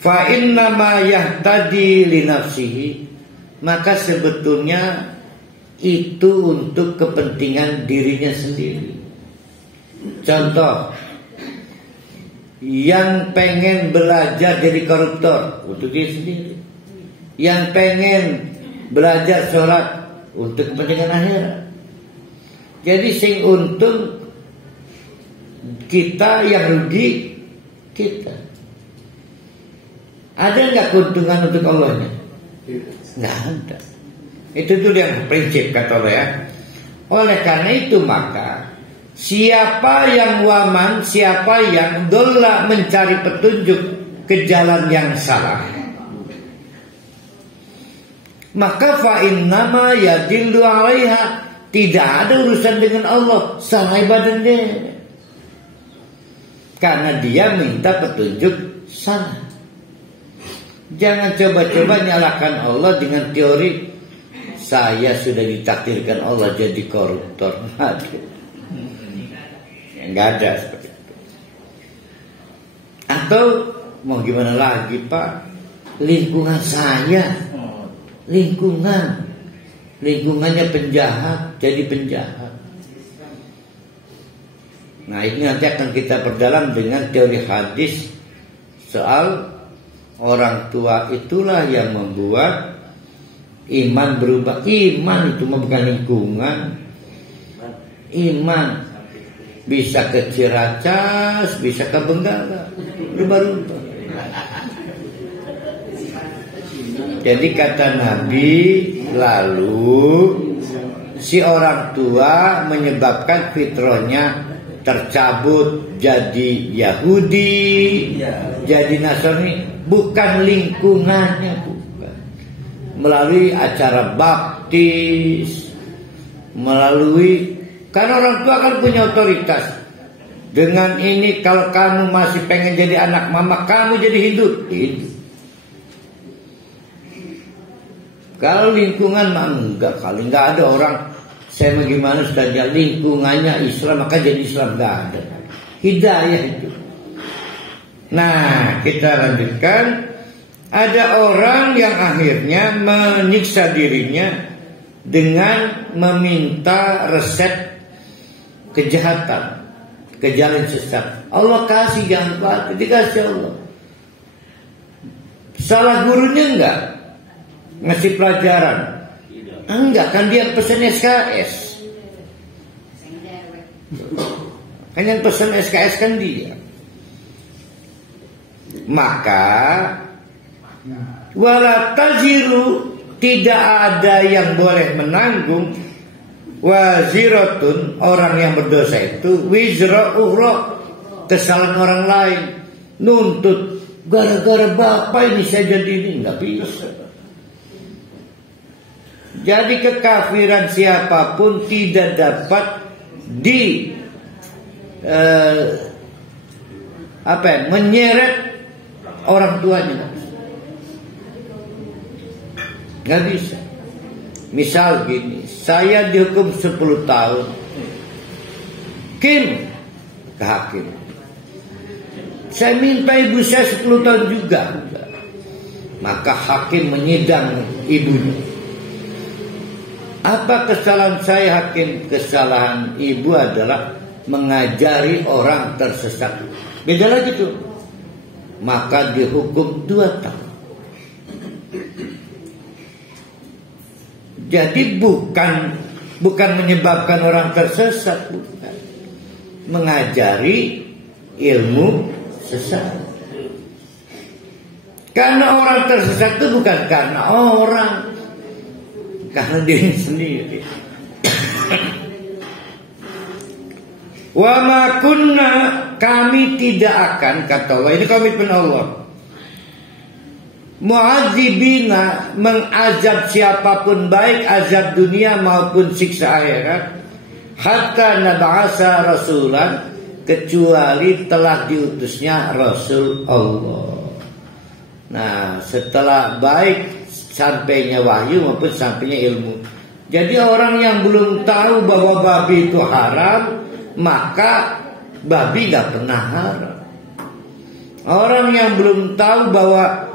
Fa inna ma yahtadi li nafsihi, maka sebetulnya itu untuk kepentingan dirinya sendiri. Contoh, yang pengen belajar jadi koruptor untuk diri sendiri, yang pengen belajar sholat untuk kepentingan akhirat. Jadi sing untung kita, yang rugi kita. Ada nggak keuntungan untuk Allahnya? Nggak ada. Itu tuh yang prinsip kata Allah ya. Oleh karena itu maka siapa yang waman, siapa yang dola mencari petunjuk ke jalan yang salah, maka fa innama yadillu 'alaiha, tidak ada urusan dengan Allah, salah ibadahnya. Karena dia minta petunjuk salah. Jangan coba-coba nyalakan Allah dengan teori saya sudah ditakdirkan Allah jadi koruptor. Enggak ada seperti itu. Atau mau gimana lagi Pak? Lingkungan saya, lingkungannya penjahat, jadi penjahat. Nah ini nanti akan kita perdalam dengan teori hadis soal orang tua itulah yang membuat iman berubah. Iman itu bukan lingkungan. Iman bisa ke Ciracas, bisa ke Benggala, berubah-ubah. Jadi kata Nabi, lalu si orang tua menyebabkan fitrahnya tercabut jadi Yahudi, jadi Nasrani, bukan lingkungannya, bukan. Melalui acara baptis, melalui, karena orang tua kan punya otoritas. Dengan ini kalau kamu masih pengen jadi anak mama, kamu jadi Hindu. Kalau lingkungan mah enggak, kali enggak ada orang saya bagaimana saja lingkungannya Islam maka jadi Islam, enggak ada. Hidayah itu. Nah, kita lanjutkan. Ada orang yang akhirnya menyiksa dirinya dengan meminta resep kejahatan, ke jalan sesat. Allah kasih, jangan khawatir, dikasih Allah. Salah gurunya enggak ngasih pelajaran? Enggak, kan dia pesan SKS. Kan yang pesan SKS kan dia. Maka wala taziru, tidak ada yang boleh menanggung waziratun, orang yang berdosa itu, wizra ukhra, kesalahan orang lain. Nuntut gara-gara bapak ini saya jadi ini, nggak bisa. Jadi kekafiran siapapun tidak dapat menyeret orang tuanya, nggak bisa. Misal gini, saya dihukum 10 tahun, Kim ke hakim, saya minta ibu saya 10 tahun juga, maka hakim menyidang ibunya. Apa kesalahan saya hakim? Kesalahan ibu adalah mengajari orang tersesat. Beda lagi tuh. Maka dihukum 2 tahun. Jadi bukan menyebabkan orang tersesat, bukan. Mengajari ilmu sesat. Karena orang tersesat itu bukan karena orang, karena diri sendiri. Wa ma kunna, kami tidak akan, kata Allah, ini komitmen Allah, mu'adzibina, mengazab siapapun, baik azab dunia maupun siksa akhirat, hatta nab'asa rasulan, kecuali telah diutusnya Rasul Allah. Nah, setelah baik sampainya wahyu maupun sampainya ilmu. Jadi orang yang belum tahu bahwa babi itu haram, maka babi gak pernah haram. Orang yang belum tahu bahwa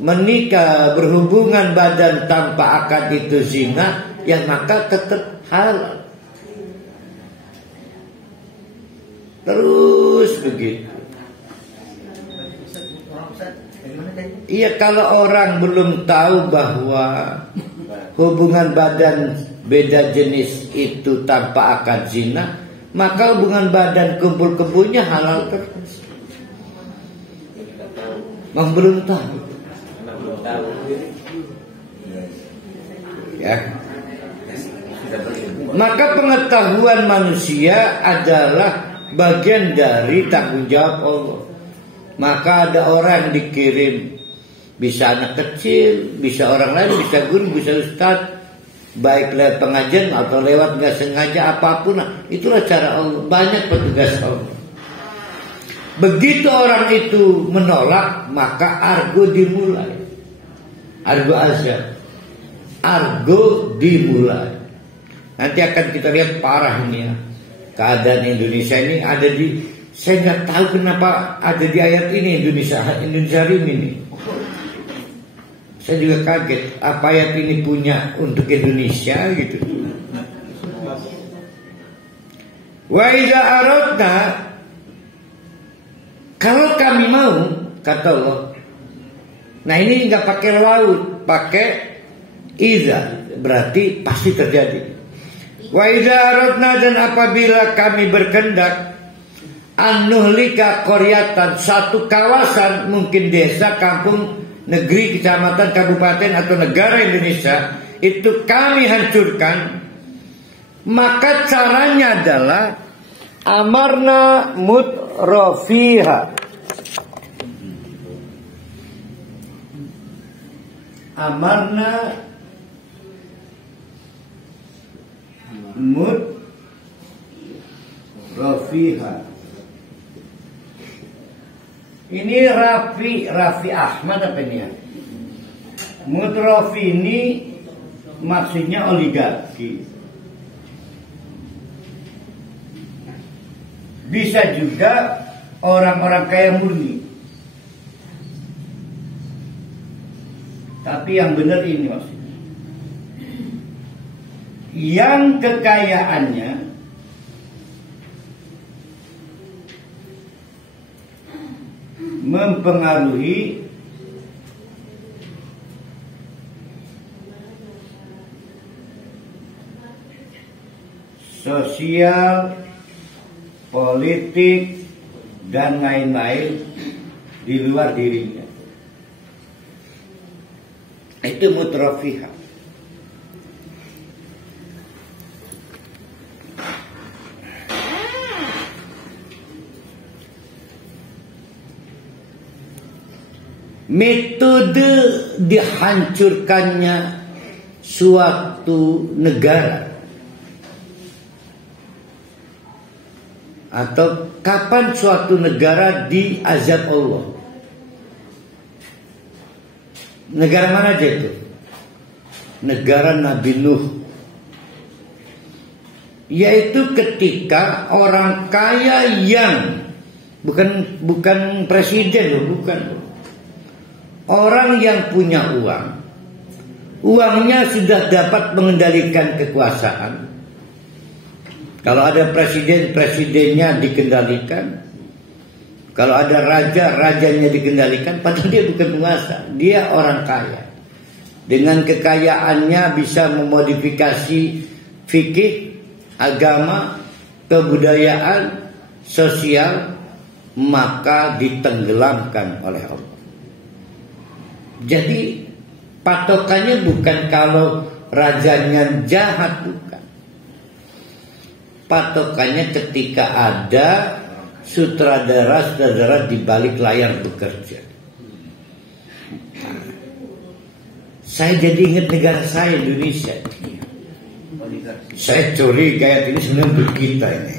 menikah, berhubungan badan tanpa akad itu zina, ya maka tetap halal. Terus begitu. Iya, kalau orang belum tahu bahwa hubungan badan beda jenis itu tanpa akad zina, maka hubungan badan kumpul kebunnya halal terus. Belum tahu. Ya. Maka pengetahuan manusia adalah bagian dari tanggung jawab Allah. Maka ada orang dikirim, bisa anak kecil, bisa orang lain, bisa guru, bisa ustaz, baik lewat pengajian atau lewat nggak sengaja, apapun, itulah cara Allah. Banyak petugas Allah. Begitu orang itu menolak, maka argo dimulai. Argo azab, argo dimulai. Nanti akan kita lihat parah ini ya. Keadaan Indonesia ini ada di, saya nggak tahu kenapa ada di ayat ini Indonesia hari ini. Saya juga kaget, apa ayat ini punya untuk Indonesia gitu. Wa idza aradna, kalau kami mau, kata Allah. Nah ini nggak pakai laut, pakai idza, berarti pasti terjadi. Wa idza aradna, dan apabila kami berkehendak, an-nuhlika qaryatan, satu kawasan, mungkin desa, kampung, negeri, kecamatan, kabupaten atau negara Indonesia, itu kami hancurkan, maka caranya adalah amarna mutrafiha, amarna mutrafiha. Ini Raffi Ahmad apa ini ya? Mutrafi ini maksudnya oligarki. Bisa juga orang-orang kaya murni. Tapi yang benar ini maksudnya, yang kekayaannya mempengaruhi sosial, politik, dan lain-lain di luar dirinya. Itu mutrafiha. Metode dihancurkannya suatu negara, atau kapan suatu negara diazab Allah. Negara mana aja itu? Negara Nabi Nuh. Yaitu ketika orang kaya yang bukan presiden loh, bukan. Orang yang punya uang, uangnya sudah dapat mengendalikan kekuasaan. Kalau ada presiden, presidennya dikendalikan. Kalau ada raja, rajanya dikendalikan. Padahal dia bukan penguasa, dia orang kaya. Dengan kekayaannya bisa memodifikasi fikih, agama, kebudayaan, sosial, maka ditenggelamkan oleh Allah. Jadi patokannya bukan kalau rajanya jahat, bukan. Patokannya ketika ada sutradara di balik layar bekerja. Saya jadi ingat negara saya, Indonesia. Saya curiga ayat ini sebenarnya untuk kita ini.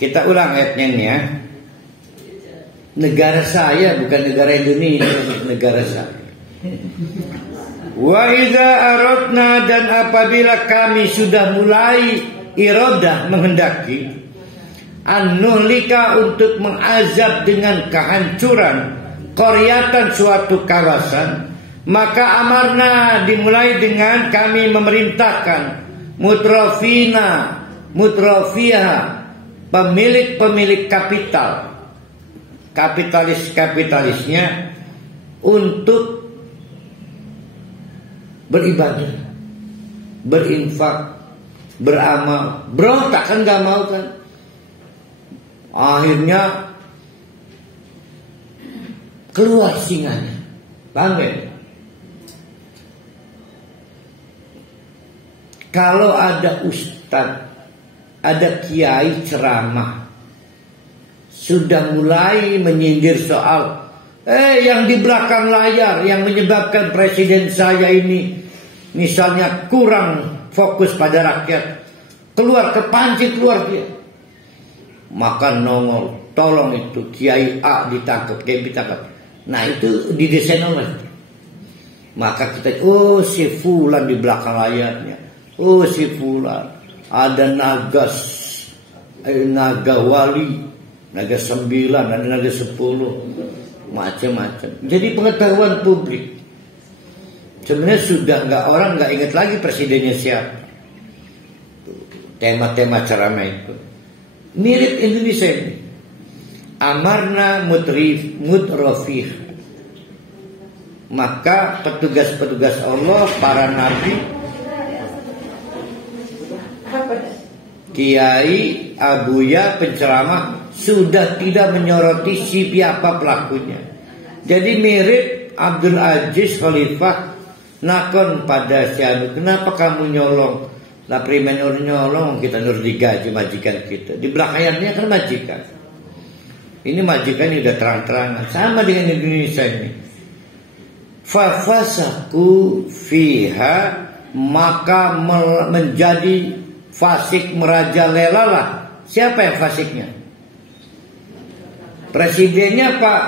Kita ulang ayatnya ini ya. Negara saya bukan negara Indonesia, negara saya. Wa idza aradna, dan apabila kami sudah mulai iradah menghendaki an-nuhlika, untuk mengazab dengan kehancuran qaryatan suatu kawasan, maka amarna, dimulai dengan kami memerintahkan mutrafiha, pemilik-pemilik kapital, kapitalis-kapitalisnya, untuk beribadah, berinfak, beramal. Berontak kan gak mau kan. Akhirnya keluar singanya. Paham gak? Kalau ada ustadz, ada kiai ceramah, sudah mulai menyindir soal yang di belakang layar yang menyebabkan presiden saya ini misalnya kurang fokus pada rakyat, keluar kepancing keluar dia, maka nongol, tolong itu kiai A ditangkap, kiai ditangkap. Nah itu didesain oleh, maka kita si fulan di belakang layarnya, si fulan ada naga wali, naga 9, ada naga 10, macam-macam. Jadi pengetahuan publik sebenarnya sudah orang nggak ingat lagi presidennya siapa. Tema-tema ceramah itu mirip Indonesia ini. Amarna mutrafih, maka petugas-petugas Allah, para nabi, kiai, abuya, penceramah, sudah tidak menyoroti siapa pelakunya. Jadi mirip Abdul Aziz Khalifah nakon pada Syanu, kenapa kamu nyolong? Lah primen nyolong, kita nur digaji majikan kita. Di belakangnya kan majikan. Ini majikan ini udah terang-terangan, sama dengan Indonesia ini. Fafasaku fiha, maka menjadi fasik, merajalelalah. Siapa yang fasiknya? Presidennya Pak,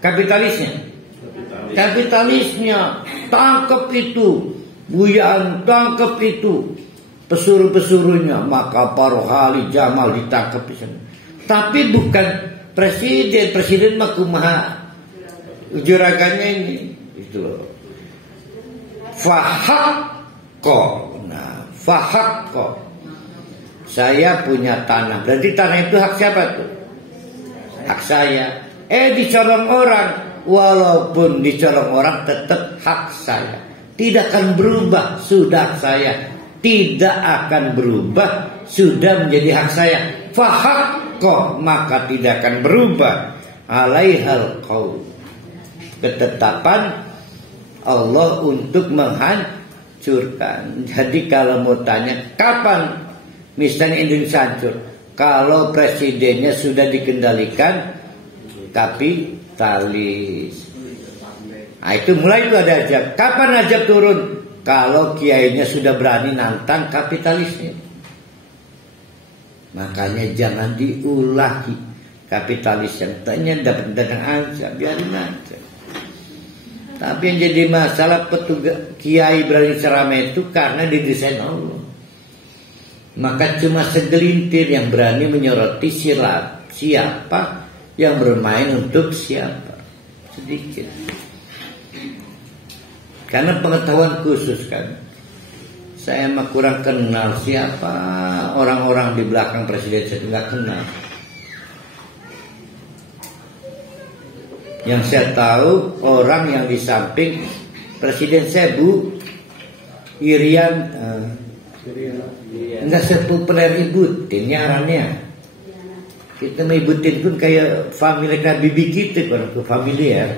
kapitalisnya? Kapitalisnya. Tangkap itu, buyaan tangkap itu, pesuruh-pesuruhnya. Maka Parohali, Jamal ditangkap di sana. Tapi bukan presiden mah kumaha juragannya ini, itu loh. Fahakko, nah fahakko, saya punya tanah. Berarti tanah itu hak siapa tuh? Hak saya. Dicolong orang, walaupun dicolong orang tetap hak saya. Tidak akan berubah, sudah hak saya. Tidak akan berubah, sudah menjadi hak saya. Fahakko, maka tidak akan berubah. Alaihal qaul, ketetapan Allah untuk menghancurkan. Jadi kalau mau tanya kapan misalnya Indonesia hancur, kalau presidennya sudah dikendalikan kapitalis. Nah itu mulai itu ada ajab. Kapan ajab turun? Kalau kiainya sudah berani nantang kapitalisnya. Makanya jangan diulangi kapitalis yang tanya dapat datang aja, biarin aja. Tapi yang jadi masalah petugas kiai berani ceramah itu karena didesain Allah. Maka cuma segelintir yang berani menyoroti siapa yang bermain untuk siapa. Sedikit. Karena pengetahuan khusus kan. Saya mah kurang kenal siapa orang-orang di belakang presiden, saya nggak kenal. Yang saya tahu orang yang di samping presiden saya Bu Irian, nggak sepopuler Ibu Tin nyarannya. Kita mau Ibu Tin pun kayak family bibi kita kan, ke familiar.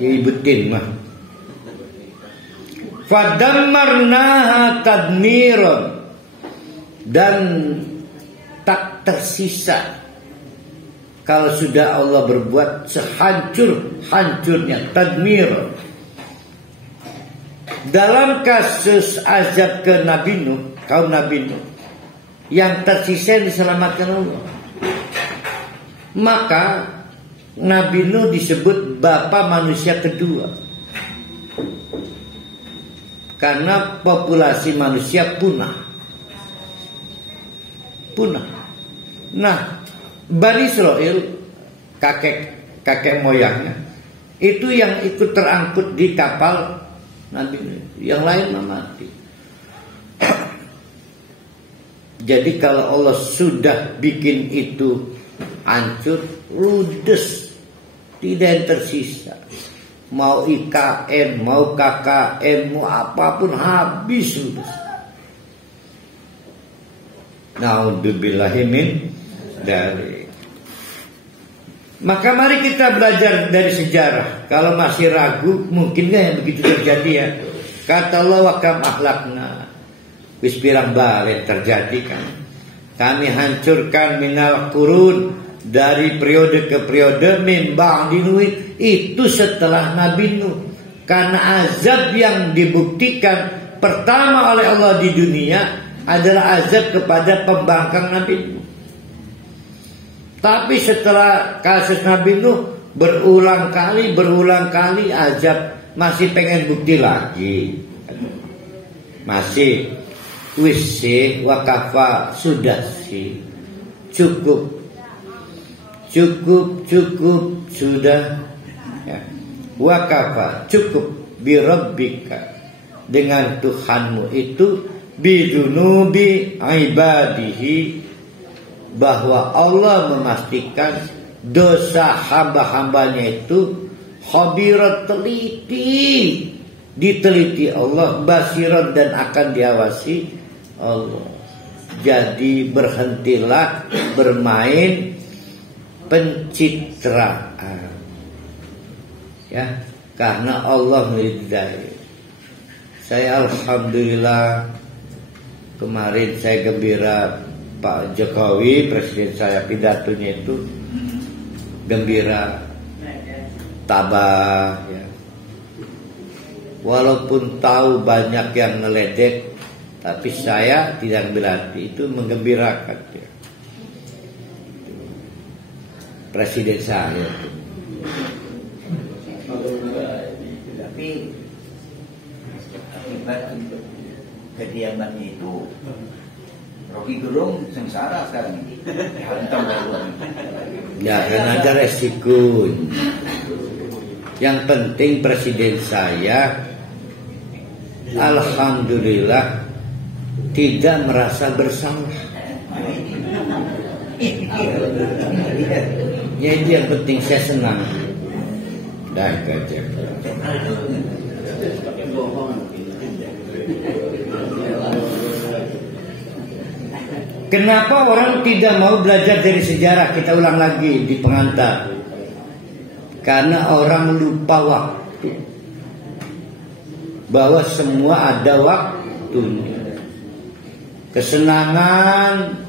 Ya Ibu Tin mah. Fadammarnaha tadmiron, dan tak tersisa kalau sudah Allah berbuat sehancur-hancurnya. Tadmiron, Dalam kasus azab ke Nabi Nuh, kaum Nabi Nuh, yang tersisa yang diselamatkan Allah. Maka Nabi Nuh disebut bapak manusia kedua, karena populasi manusia punah. Nah, Bani Israil, kakek moyangnya, itu yang ikut terangkut di kapal Nabi Nuh. Yang lain mati. Jadi kalau Allah sudah bikin itu hancur, ludes, tidak yang tersisa. Mau IKN, mau KKN, mau apapun habis ludes. Naudzubillahi min dzalik. Maka mari kita belajar dari sejarah. Kalau masih ragu, mungkin nggak yang begitu terjadi ya? Kata Allah, wa kam ahlakna, wis pirang balik terjadi kan? Kami hancurkan minal qurun, dari periode ke periode, min ba'di Nuh, itu setelah Nabi Nuh. Karena azab yang dibuktikan pertama oleh Allah di dunia adalah azab kepada pembangkang Nabi Nuh. Tapi setelah kasus Nabi Nuh berulang kali azab, masih pengen bukti lagi. Masih wisi wakafa, sudah sih, cukup sudah ya. Wakafa, cukup birabbika, dengan Tuhanmu itu, bidunubi ibadihi, bahwa Allah memastikan dosa hamba-hambanya itu khabirat, teliti, diteliti Allah, basirat, dan akan diawasi Allah. Jadi berhentilah bermain pencitraan, ya, karena Allah meridai. Saya alhamdulillah kemarin saya gembira Pak Jokowi, presiden saya, pidatonya itu gembira, tabah ya. Walaupun tahu banyak yang ngeledek, tapi saya tidak berarti itu menggembirakan ya. Presiden saya. Tapi akibat kediamannya itu, Rocky Gerung sengsara sekarang ini. Ya, karena ada resiko. Yang penting presiden saya, alhamdulillah, tidak merasa bersalah. Ya, itu yang penting, saya senang. Dah gajah. Kenapa orang tidak mau belajar dari sejarah? Kita ulang lagi di pengantar. Karena orang lupa waktu, bahwa semua ada waktunya. Kesenangan,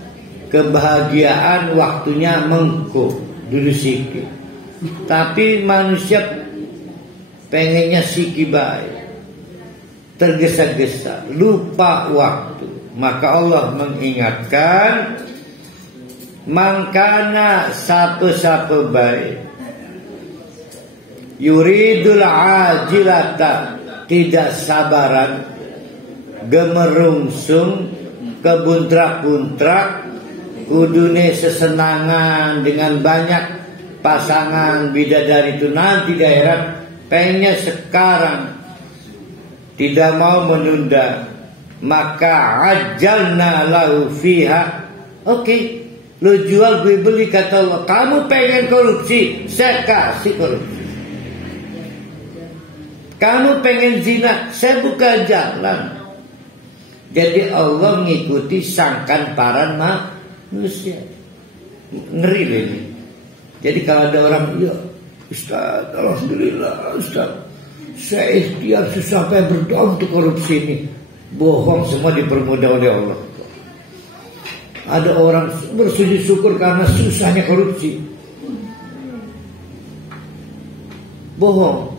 kebahagiaan, waktunya mengko dulu sikit. Tapi manusia pengennya sikit baik, tergesa-gesa, lupa waktu. Maka Allah mengingatkan, mangkana satu-satu baik, yuridul ajilata, tidak sabaran, gemerungsung, kebuntrak-buntrak, kudune sesenangan dengan banyak pasangan bidadari itu nanti di akhirat, pengennya sekarang, tidak mau menunda. Maka ajalna lahu fiha. Oke, lu jual gue beli, kata Allah. Kamu pengen korupsi, saya kasih korupsi. Kamu pengen zina, saya buka jalan. Jadi Allah mengikuti sangkan paran manusia. Ngeri ini. Jadi kalau ada orang, ya Ustaz, alhamdulillah Ustaz, saya ikhtiar susah sampai berdoa untuk korupsi ini. Bohong, semua dipermudah oleh Allah. Ada orang bersujud syukur karena susahnya korupsi. Bohong.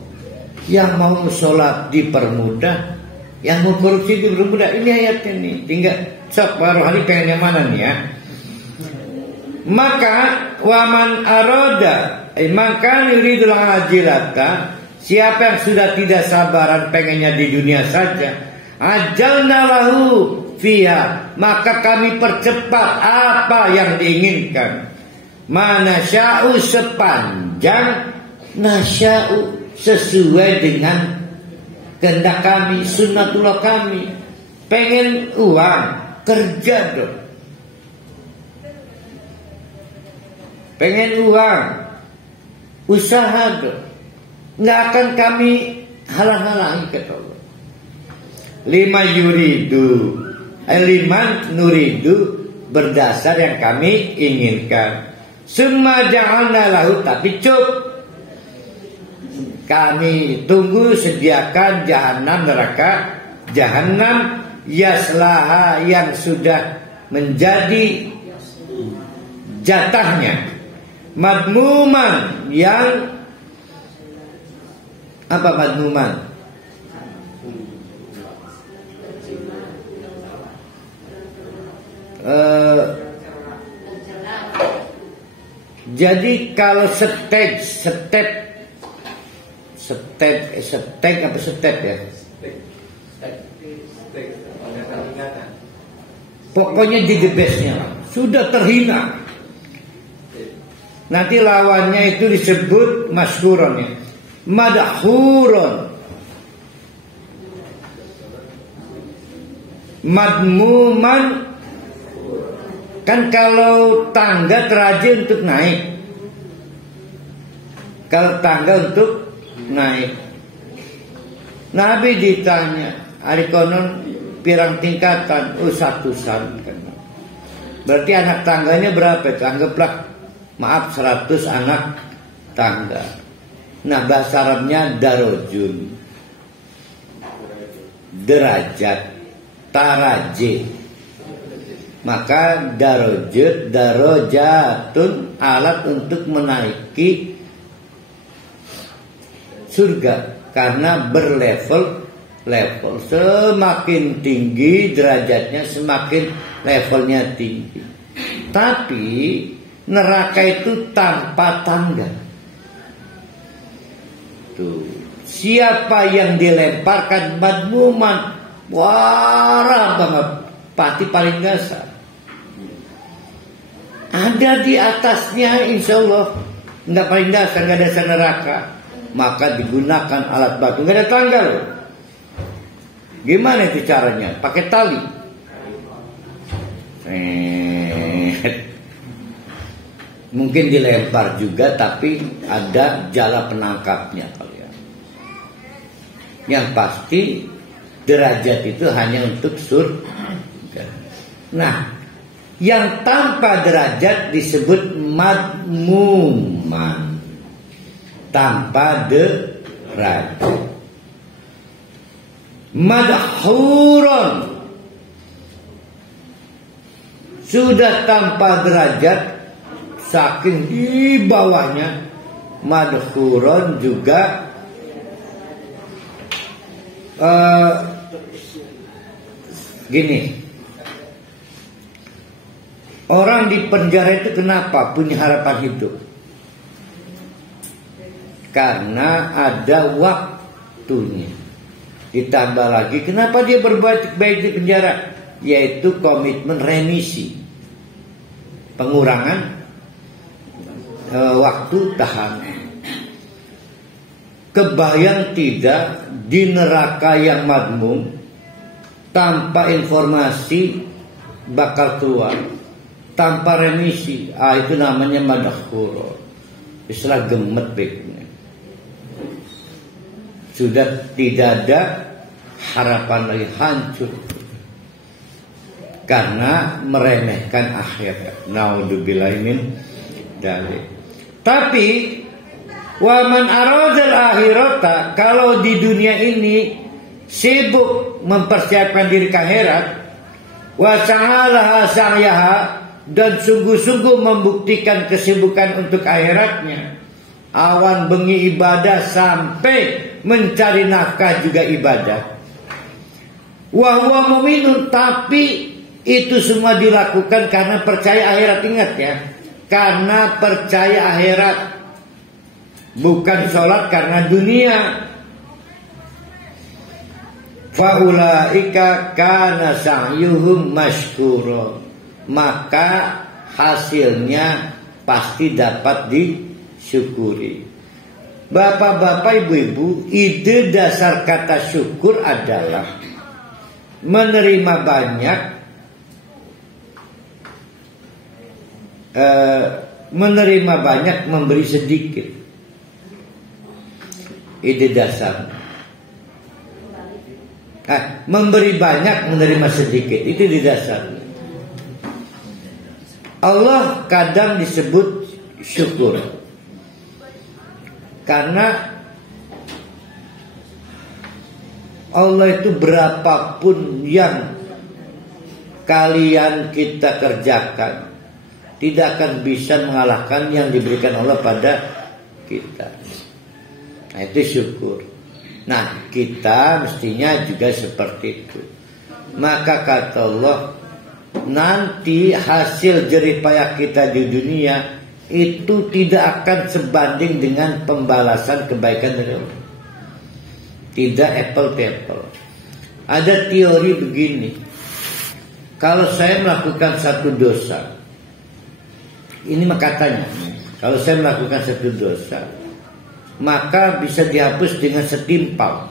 Yang mau sholat dipermudah, Yang mau korupsi itu berbudak. Ini ayatnya nih. Tinggal sok rohani pengen yang mana nih ya. Maka waman aroda maka yuridul ajilata, siapa yang sudah tidak sabaran pengennya di dunia saja, ajalna lahu fiha, maka kami percepat apa yang diinginkan. Mana sya'u sepanjang nasya'u, sesuai dengan kehendak kami, sunnatullah kami. Pengen uang, kerja dong. Pengen uang, usaha dong. Nggak akan kami halang-halangi, kata Allah. Liman nuridu, berdasar yang kami inginkan. Summa ja'alna lahu, tapi kami tunggu sediakan jahanam, neraka jahanam, yaslaha, yang sudah menjadi jatahnya, madmuman, yang apa madmuman? Jadi kalau step ya. Pokoknya di the bestnya lah. Sudah terhina. Nanti lawannya itu disebut masyhuron ya. Madhuron. Madmuman. Kan kalau tangga teraji untuk naik. Kalau tangga untuk naik. Nabi ditanya, ari konon pirang tingkatan? Satusan. Berarti anak tangganya berapa itu? Anggaplah, maaf, 100 anak tangga. Nah, bahasa Arabnya darojun, derajat, taraje. Maka darojatun, alat untuk menaiki surga, karena berlevel. Semakin tinggi derajatnya, semakin levelnya tinggi. Tapi neraka itu tanpa tangga. Tuh, siapa yang dilemparkan madmuman, warah banget, pati paling dasar, ada di atasnya, insya Allah nggak paling dasar, nggak dasar neraka, maka digunakan alat batu, nggak ada tangga loh. Gimana itu caranya? Pakai tali. Mungkin dilempar juga, tapi ada jala penangkapnya kalian. Yang pasti derajat itu hanya untuk surga. Nah, yang tanpa derajat disebut madmuman, tanpa derajat. Madhuron, sudah tanpa derajat, saking di bawahnya. Madhuron juga gini, orang di penjara itu kenapa punya harapan hidup? Karena ada waktunya. Ditambah lagi, kenapa dia berbuat baik di penjara? Yaitu komitmen remisi, pengurangan waktu tahanan. Kebayang tidak di neraka yang madmum, tanpa informasi bakal keluar, tanpa remisi. Itu namanya madhuro. Istilah gemet baiknya. Sudah tidak ada harapan lagi, hancur karena meremehkan akhirat. Naudzubillahi min dzalik. Tapi waman aradal akhirata, kalau di dunia ini sibuk mempersiapkan diri ke akhirat, wa sa'alaha sa'yaha, dan sungguh-sungguh membuktikan kesibukan untuk akhiratnya, awan bengi ibadah sampai mencari nafkah juga ibadah. Wa huwa mu'minun, tapi itu semua dilakukan karena percaya akhirat. Ingat ya, karena percaya akhirat, bukan sholat karena dunia. Faulaika kana sa'yuhum mashkura, maka hasilnya pasti dapat disyukuri. Bapak-bapak, ibu-ibu, ide dasar kata syukur adalah menerima banyak, memberi sedikit. Ide dasar. Memberi banyak, menerima sedikit. Itu ide dasar. Allah kadang disebut syukur karena Allah itu berapapun yang kalian kita kerjakan tidak akan bisa mengalahkan yang diberikan Allah pada kita. Nah, itu syukur. Nah, kita mestinya juga seperti itu. Maka kata Allah, nanti hasil jerih payah kita di dunia itu tidak akan sebanding dengan pembalasan kebaikan dari Allah. Tidak apple to apple. Ada teori begini, kalau saya melakukan satu dosa, ini katanya, kalau saya melakukan satu dosa, maka bisa dihapus dengan setimpal.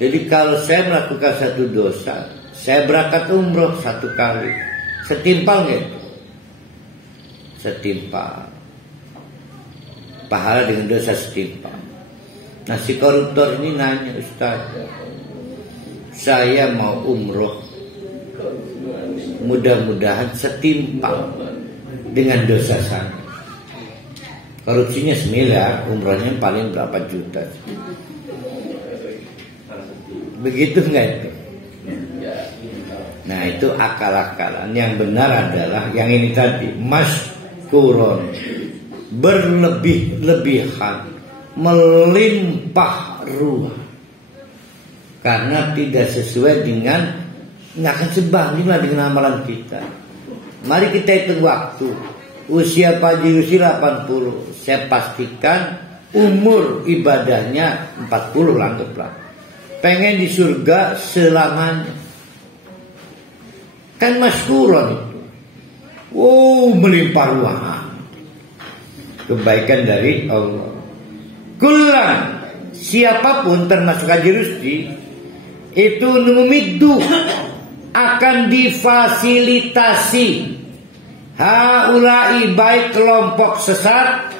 Jadi kalau saya melakukan satu dosa, saya berangkat umroh 1 kali, setimpal nggak itu? Setimpal. Pahala dengan dosa setimpal. Nah, si koruptor ini nanya, Ustaz, saya mau umroh, mudah-mudahan setimpal dengan dosa saya. Korupsinya semiliar, umrohnya paling berapa juta. Begitu nggak itu? Nah, itu akal-akalan. Yang benar adalah yang ini tadi, mashkuron, berlebih-lebihan, melimpah ruah, karena tidak sesuai dengan, nggak akan sebanding lah dengan amalan kita. Mari kita hitung waktu. Usia Pak Haji Rusdi 80, saya pastikan umur ibadahnya 40 anggaplah. Pengen di surga selamanya. Kan masykuron itu. Melimpah ruah. Kebaikan dari Allah. Kullan, siapapun termasuk Haji Rusdi, itu numiddu, akan difasilitasi. Haulai, baik kelompok sesat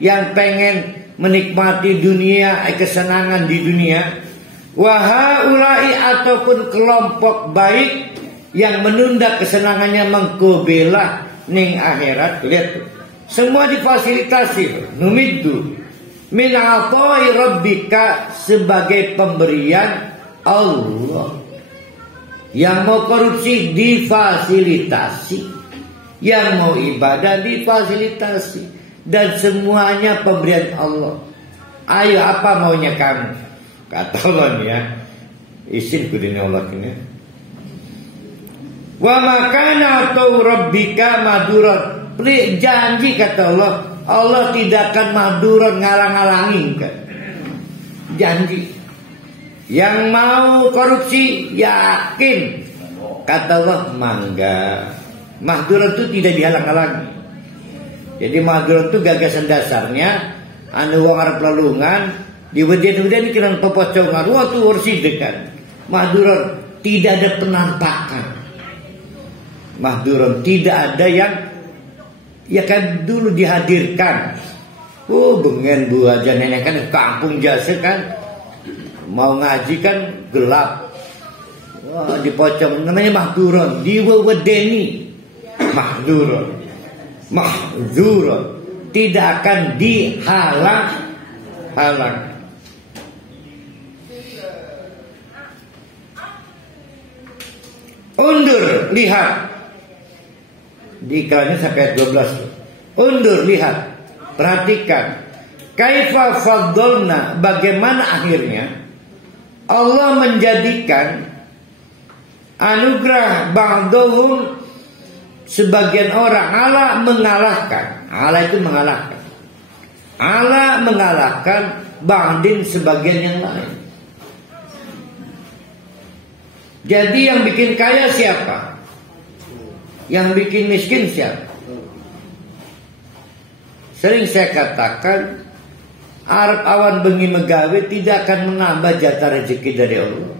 yang pengen menikmati dunia, kesenangan di dunia, wahaulai, ataupun kelompok baik yang menunda kesenangannya mengkobela ning akhirat. Lihat tuh, semua difasilitasi. Numiddu min atai rabbika, sebagai pemberian Allah. Yang mau korupsi difasilitasi, yang mau ibadah difasilitasi, dan semuanya pemberian Allah. Ayo, apa maunya kamu? Kata Allah ya, isin kudini Allah ini. Wa makana atau rabbika madurat, janji kata Allah, Allah tidak akan madurat, ngalang-ngalangin kan. Janji. Yang mau korupsi yakin, kata Allah, mangga. Mahdurat itu tidak dihalang-halangi. Jadi mahdurat itu gagasan dasarnya, anu wong arep lelungan, diweden-weden kiran pepocongan, waktu ursi dekan. Mahdurat tidak ada penampakan. Mahdurat tidak ada yang, ya kan dulu dihadirkan. Bengen bu aja nenek kan kampung jasa kan, mau ngaji kan gelap. Dipocong, namanya mahdurat, diwedeni. Mahdurat, tidak akan dihalang-halang. Undur, lihat. Di iklannya sampai 12. Undur, lihat. Perhatikan. Kaifa faddalna, bagaimana akhirnya Allah menjadikan anugerah ba'dahum, sebagian orang Allah mengalahkan. Allah itu mengalahkan. Allah mengalahkan ba'din sebagian yang lain. Jadi yang bikin kaya siapa? Yang bikin miskin siapa? Sering saya katakan, Arab awan bengi megawe tidak akan menambah jatah rezeki dari Allah.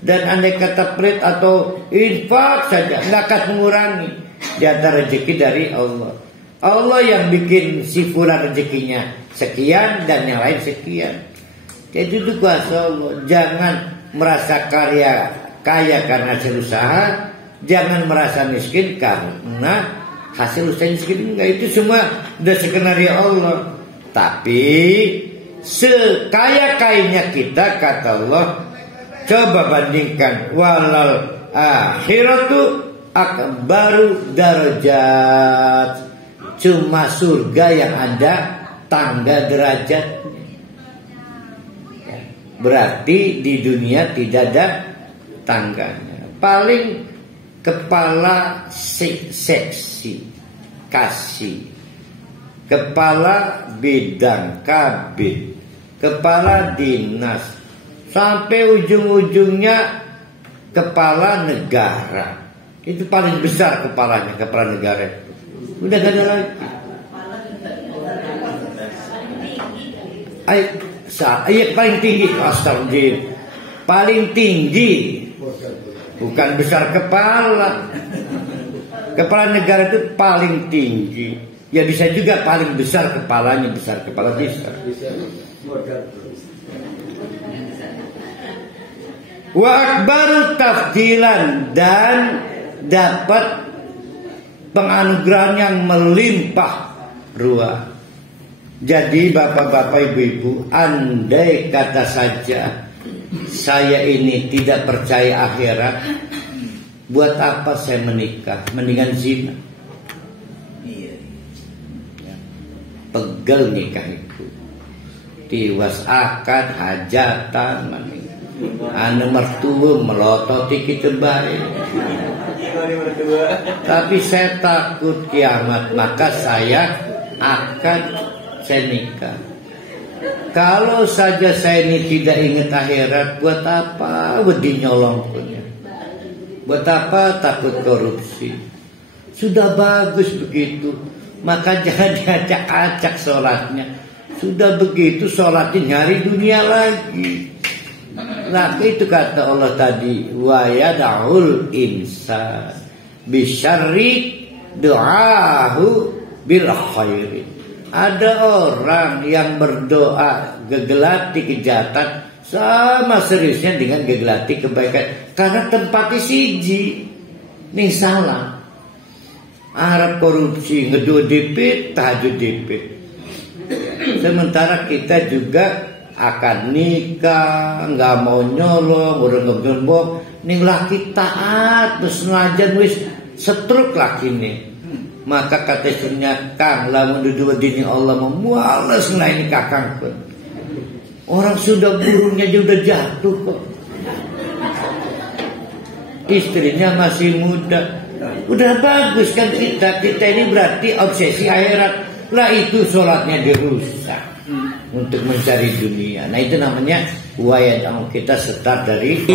Dan andai kata pelit atau infak saja, nggak akan mengurangi jatah rezeki dari Allah. Allah yang bikin si fulan rezekinya sekian dan yang lain sekian. Jadi itu kuasa Allah. Jangan merasa kaya karena hasil usaha, jangan merasa miskin karena hasil usaha miskin. Enggak, itu semua udah skenario Allah. Tapi sekaya-kayanya kita, kata Allah, coba bandingkan, walal akhiratu akbaru darajat. Cuma surga yang ada tangga derajat. Berarti di dunia tidak ada tangganya. Paling kepala seksi kasih, kepala bidang kabin, kepala dinas, sampai ujung-ujungnya kepala negara. Itu paling besar kepalanya, kepala negara. Udah gak ada lagi. Ayat paling tinggi, astagfirullah, paling tinggi, bukan besar kepala. Kepala negara itu paling tinggi. Ya bisa juga paling besar kepalanya, besar kepala bisa. Wa akbaru tafdilan, dan dapat penganugerahan yang melimpah ruah. Jadi bapak-bapak, ibu-ibu, andai kata saja saya ini tidak percaya akhirat, buat apa saya menikah? Mendingan zina. Pegel nikah itu, tiwas akad hajatan, anu mertua melototi kita baik. Tapi saya takut kiamat, maka saya nikah. Kalau saja saya ini tidak ingat akhirat, buat apa wedi nyolong punya? Buat apa takut korupsi? Sudah bagus begitu, maka jangan diacak-acak sholatnya. Sudah begitu sholatnya nyari dunia lagi. Nah itu kata Allah tadi, wa yad'ul insan bisyarri du'ahu bil khairi. Ada orang yang berdoa gegelati kejahatan sama seriusnya dengan gegelati kebaikan, karena tempatnya siji nih salah. Arab korupsi ngedo dipit, tahajud dipit. Sementara kita juga akan nikah, nggak mau nyolong, udah ngegembok, nih laki taat, terus ngajan wis setruk laki nih. Maka kata istrinya, Kang, lamun duduk dini Allah memualas nah ini kakang pun. Orang sudah burungnya juga udah jatuh kok. Istrinya masih muda. Udah bagus kan kita ini berarti obsesi akhirat. Lah itu sholatnya dirusak untuk mencari dunia. Nah itu namanya wayang kita start dari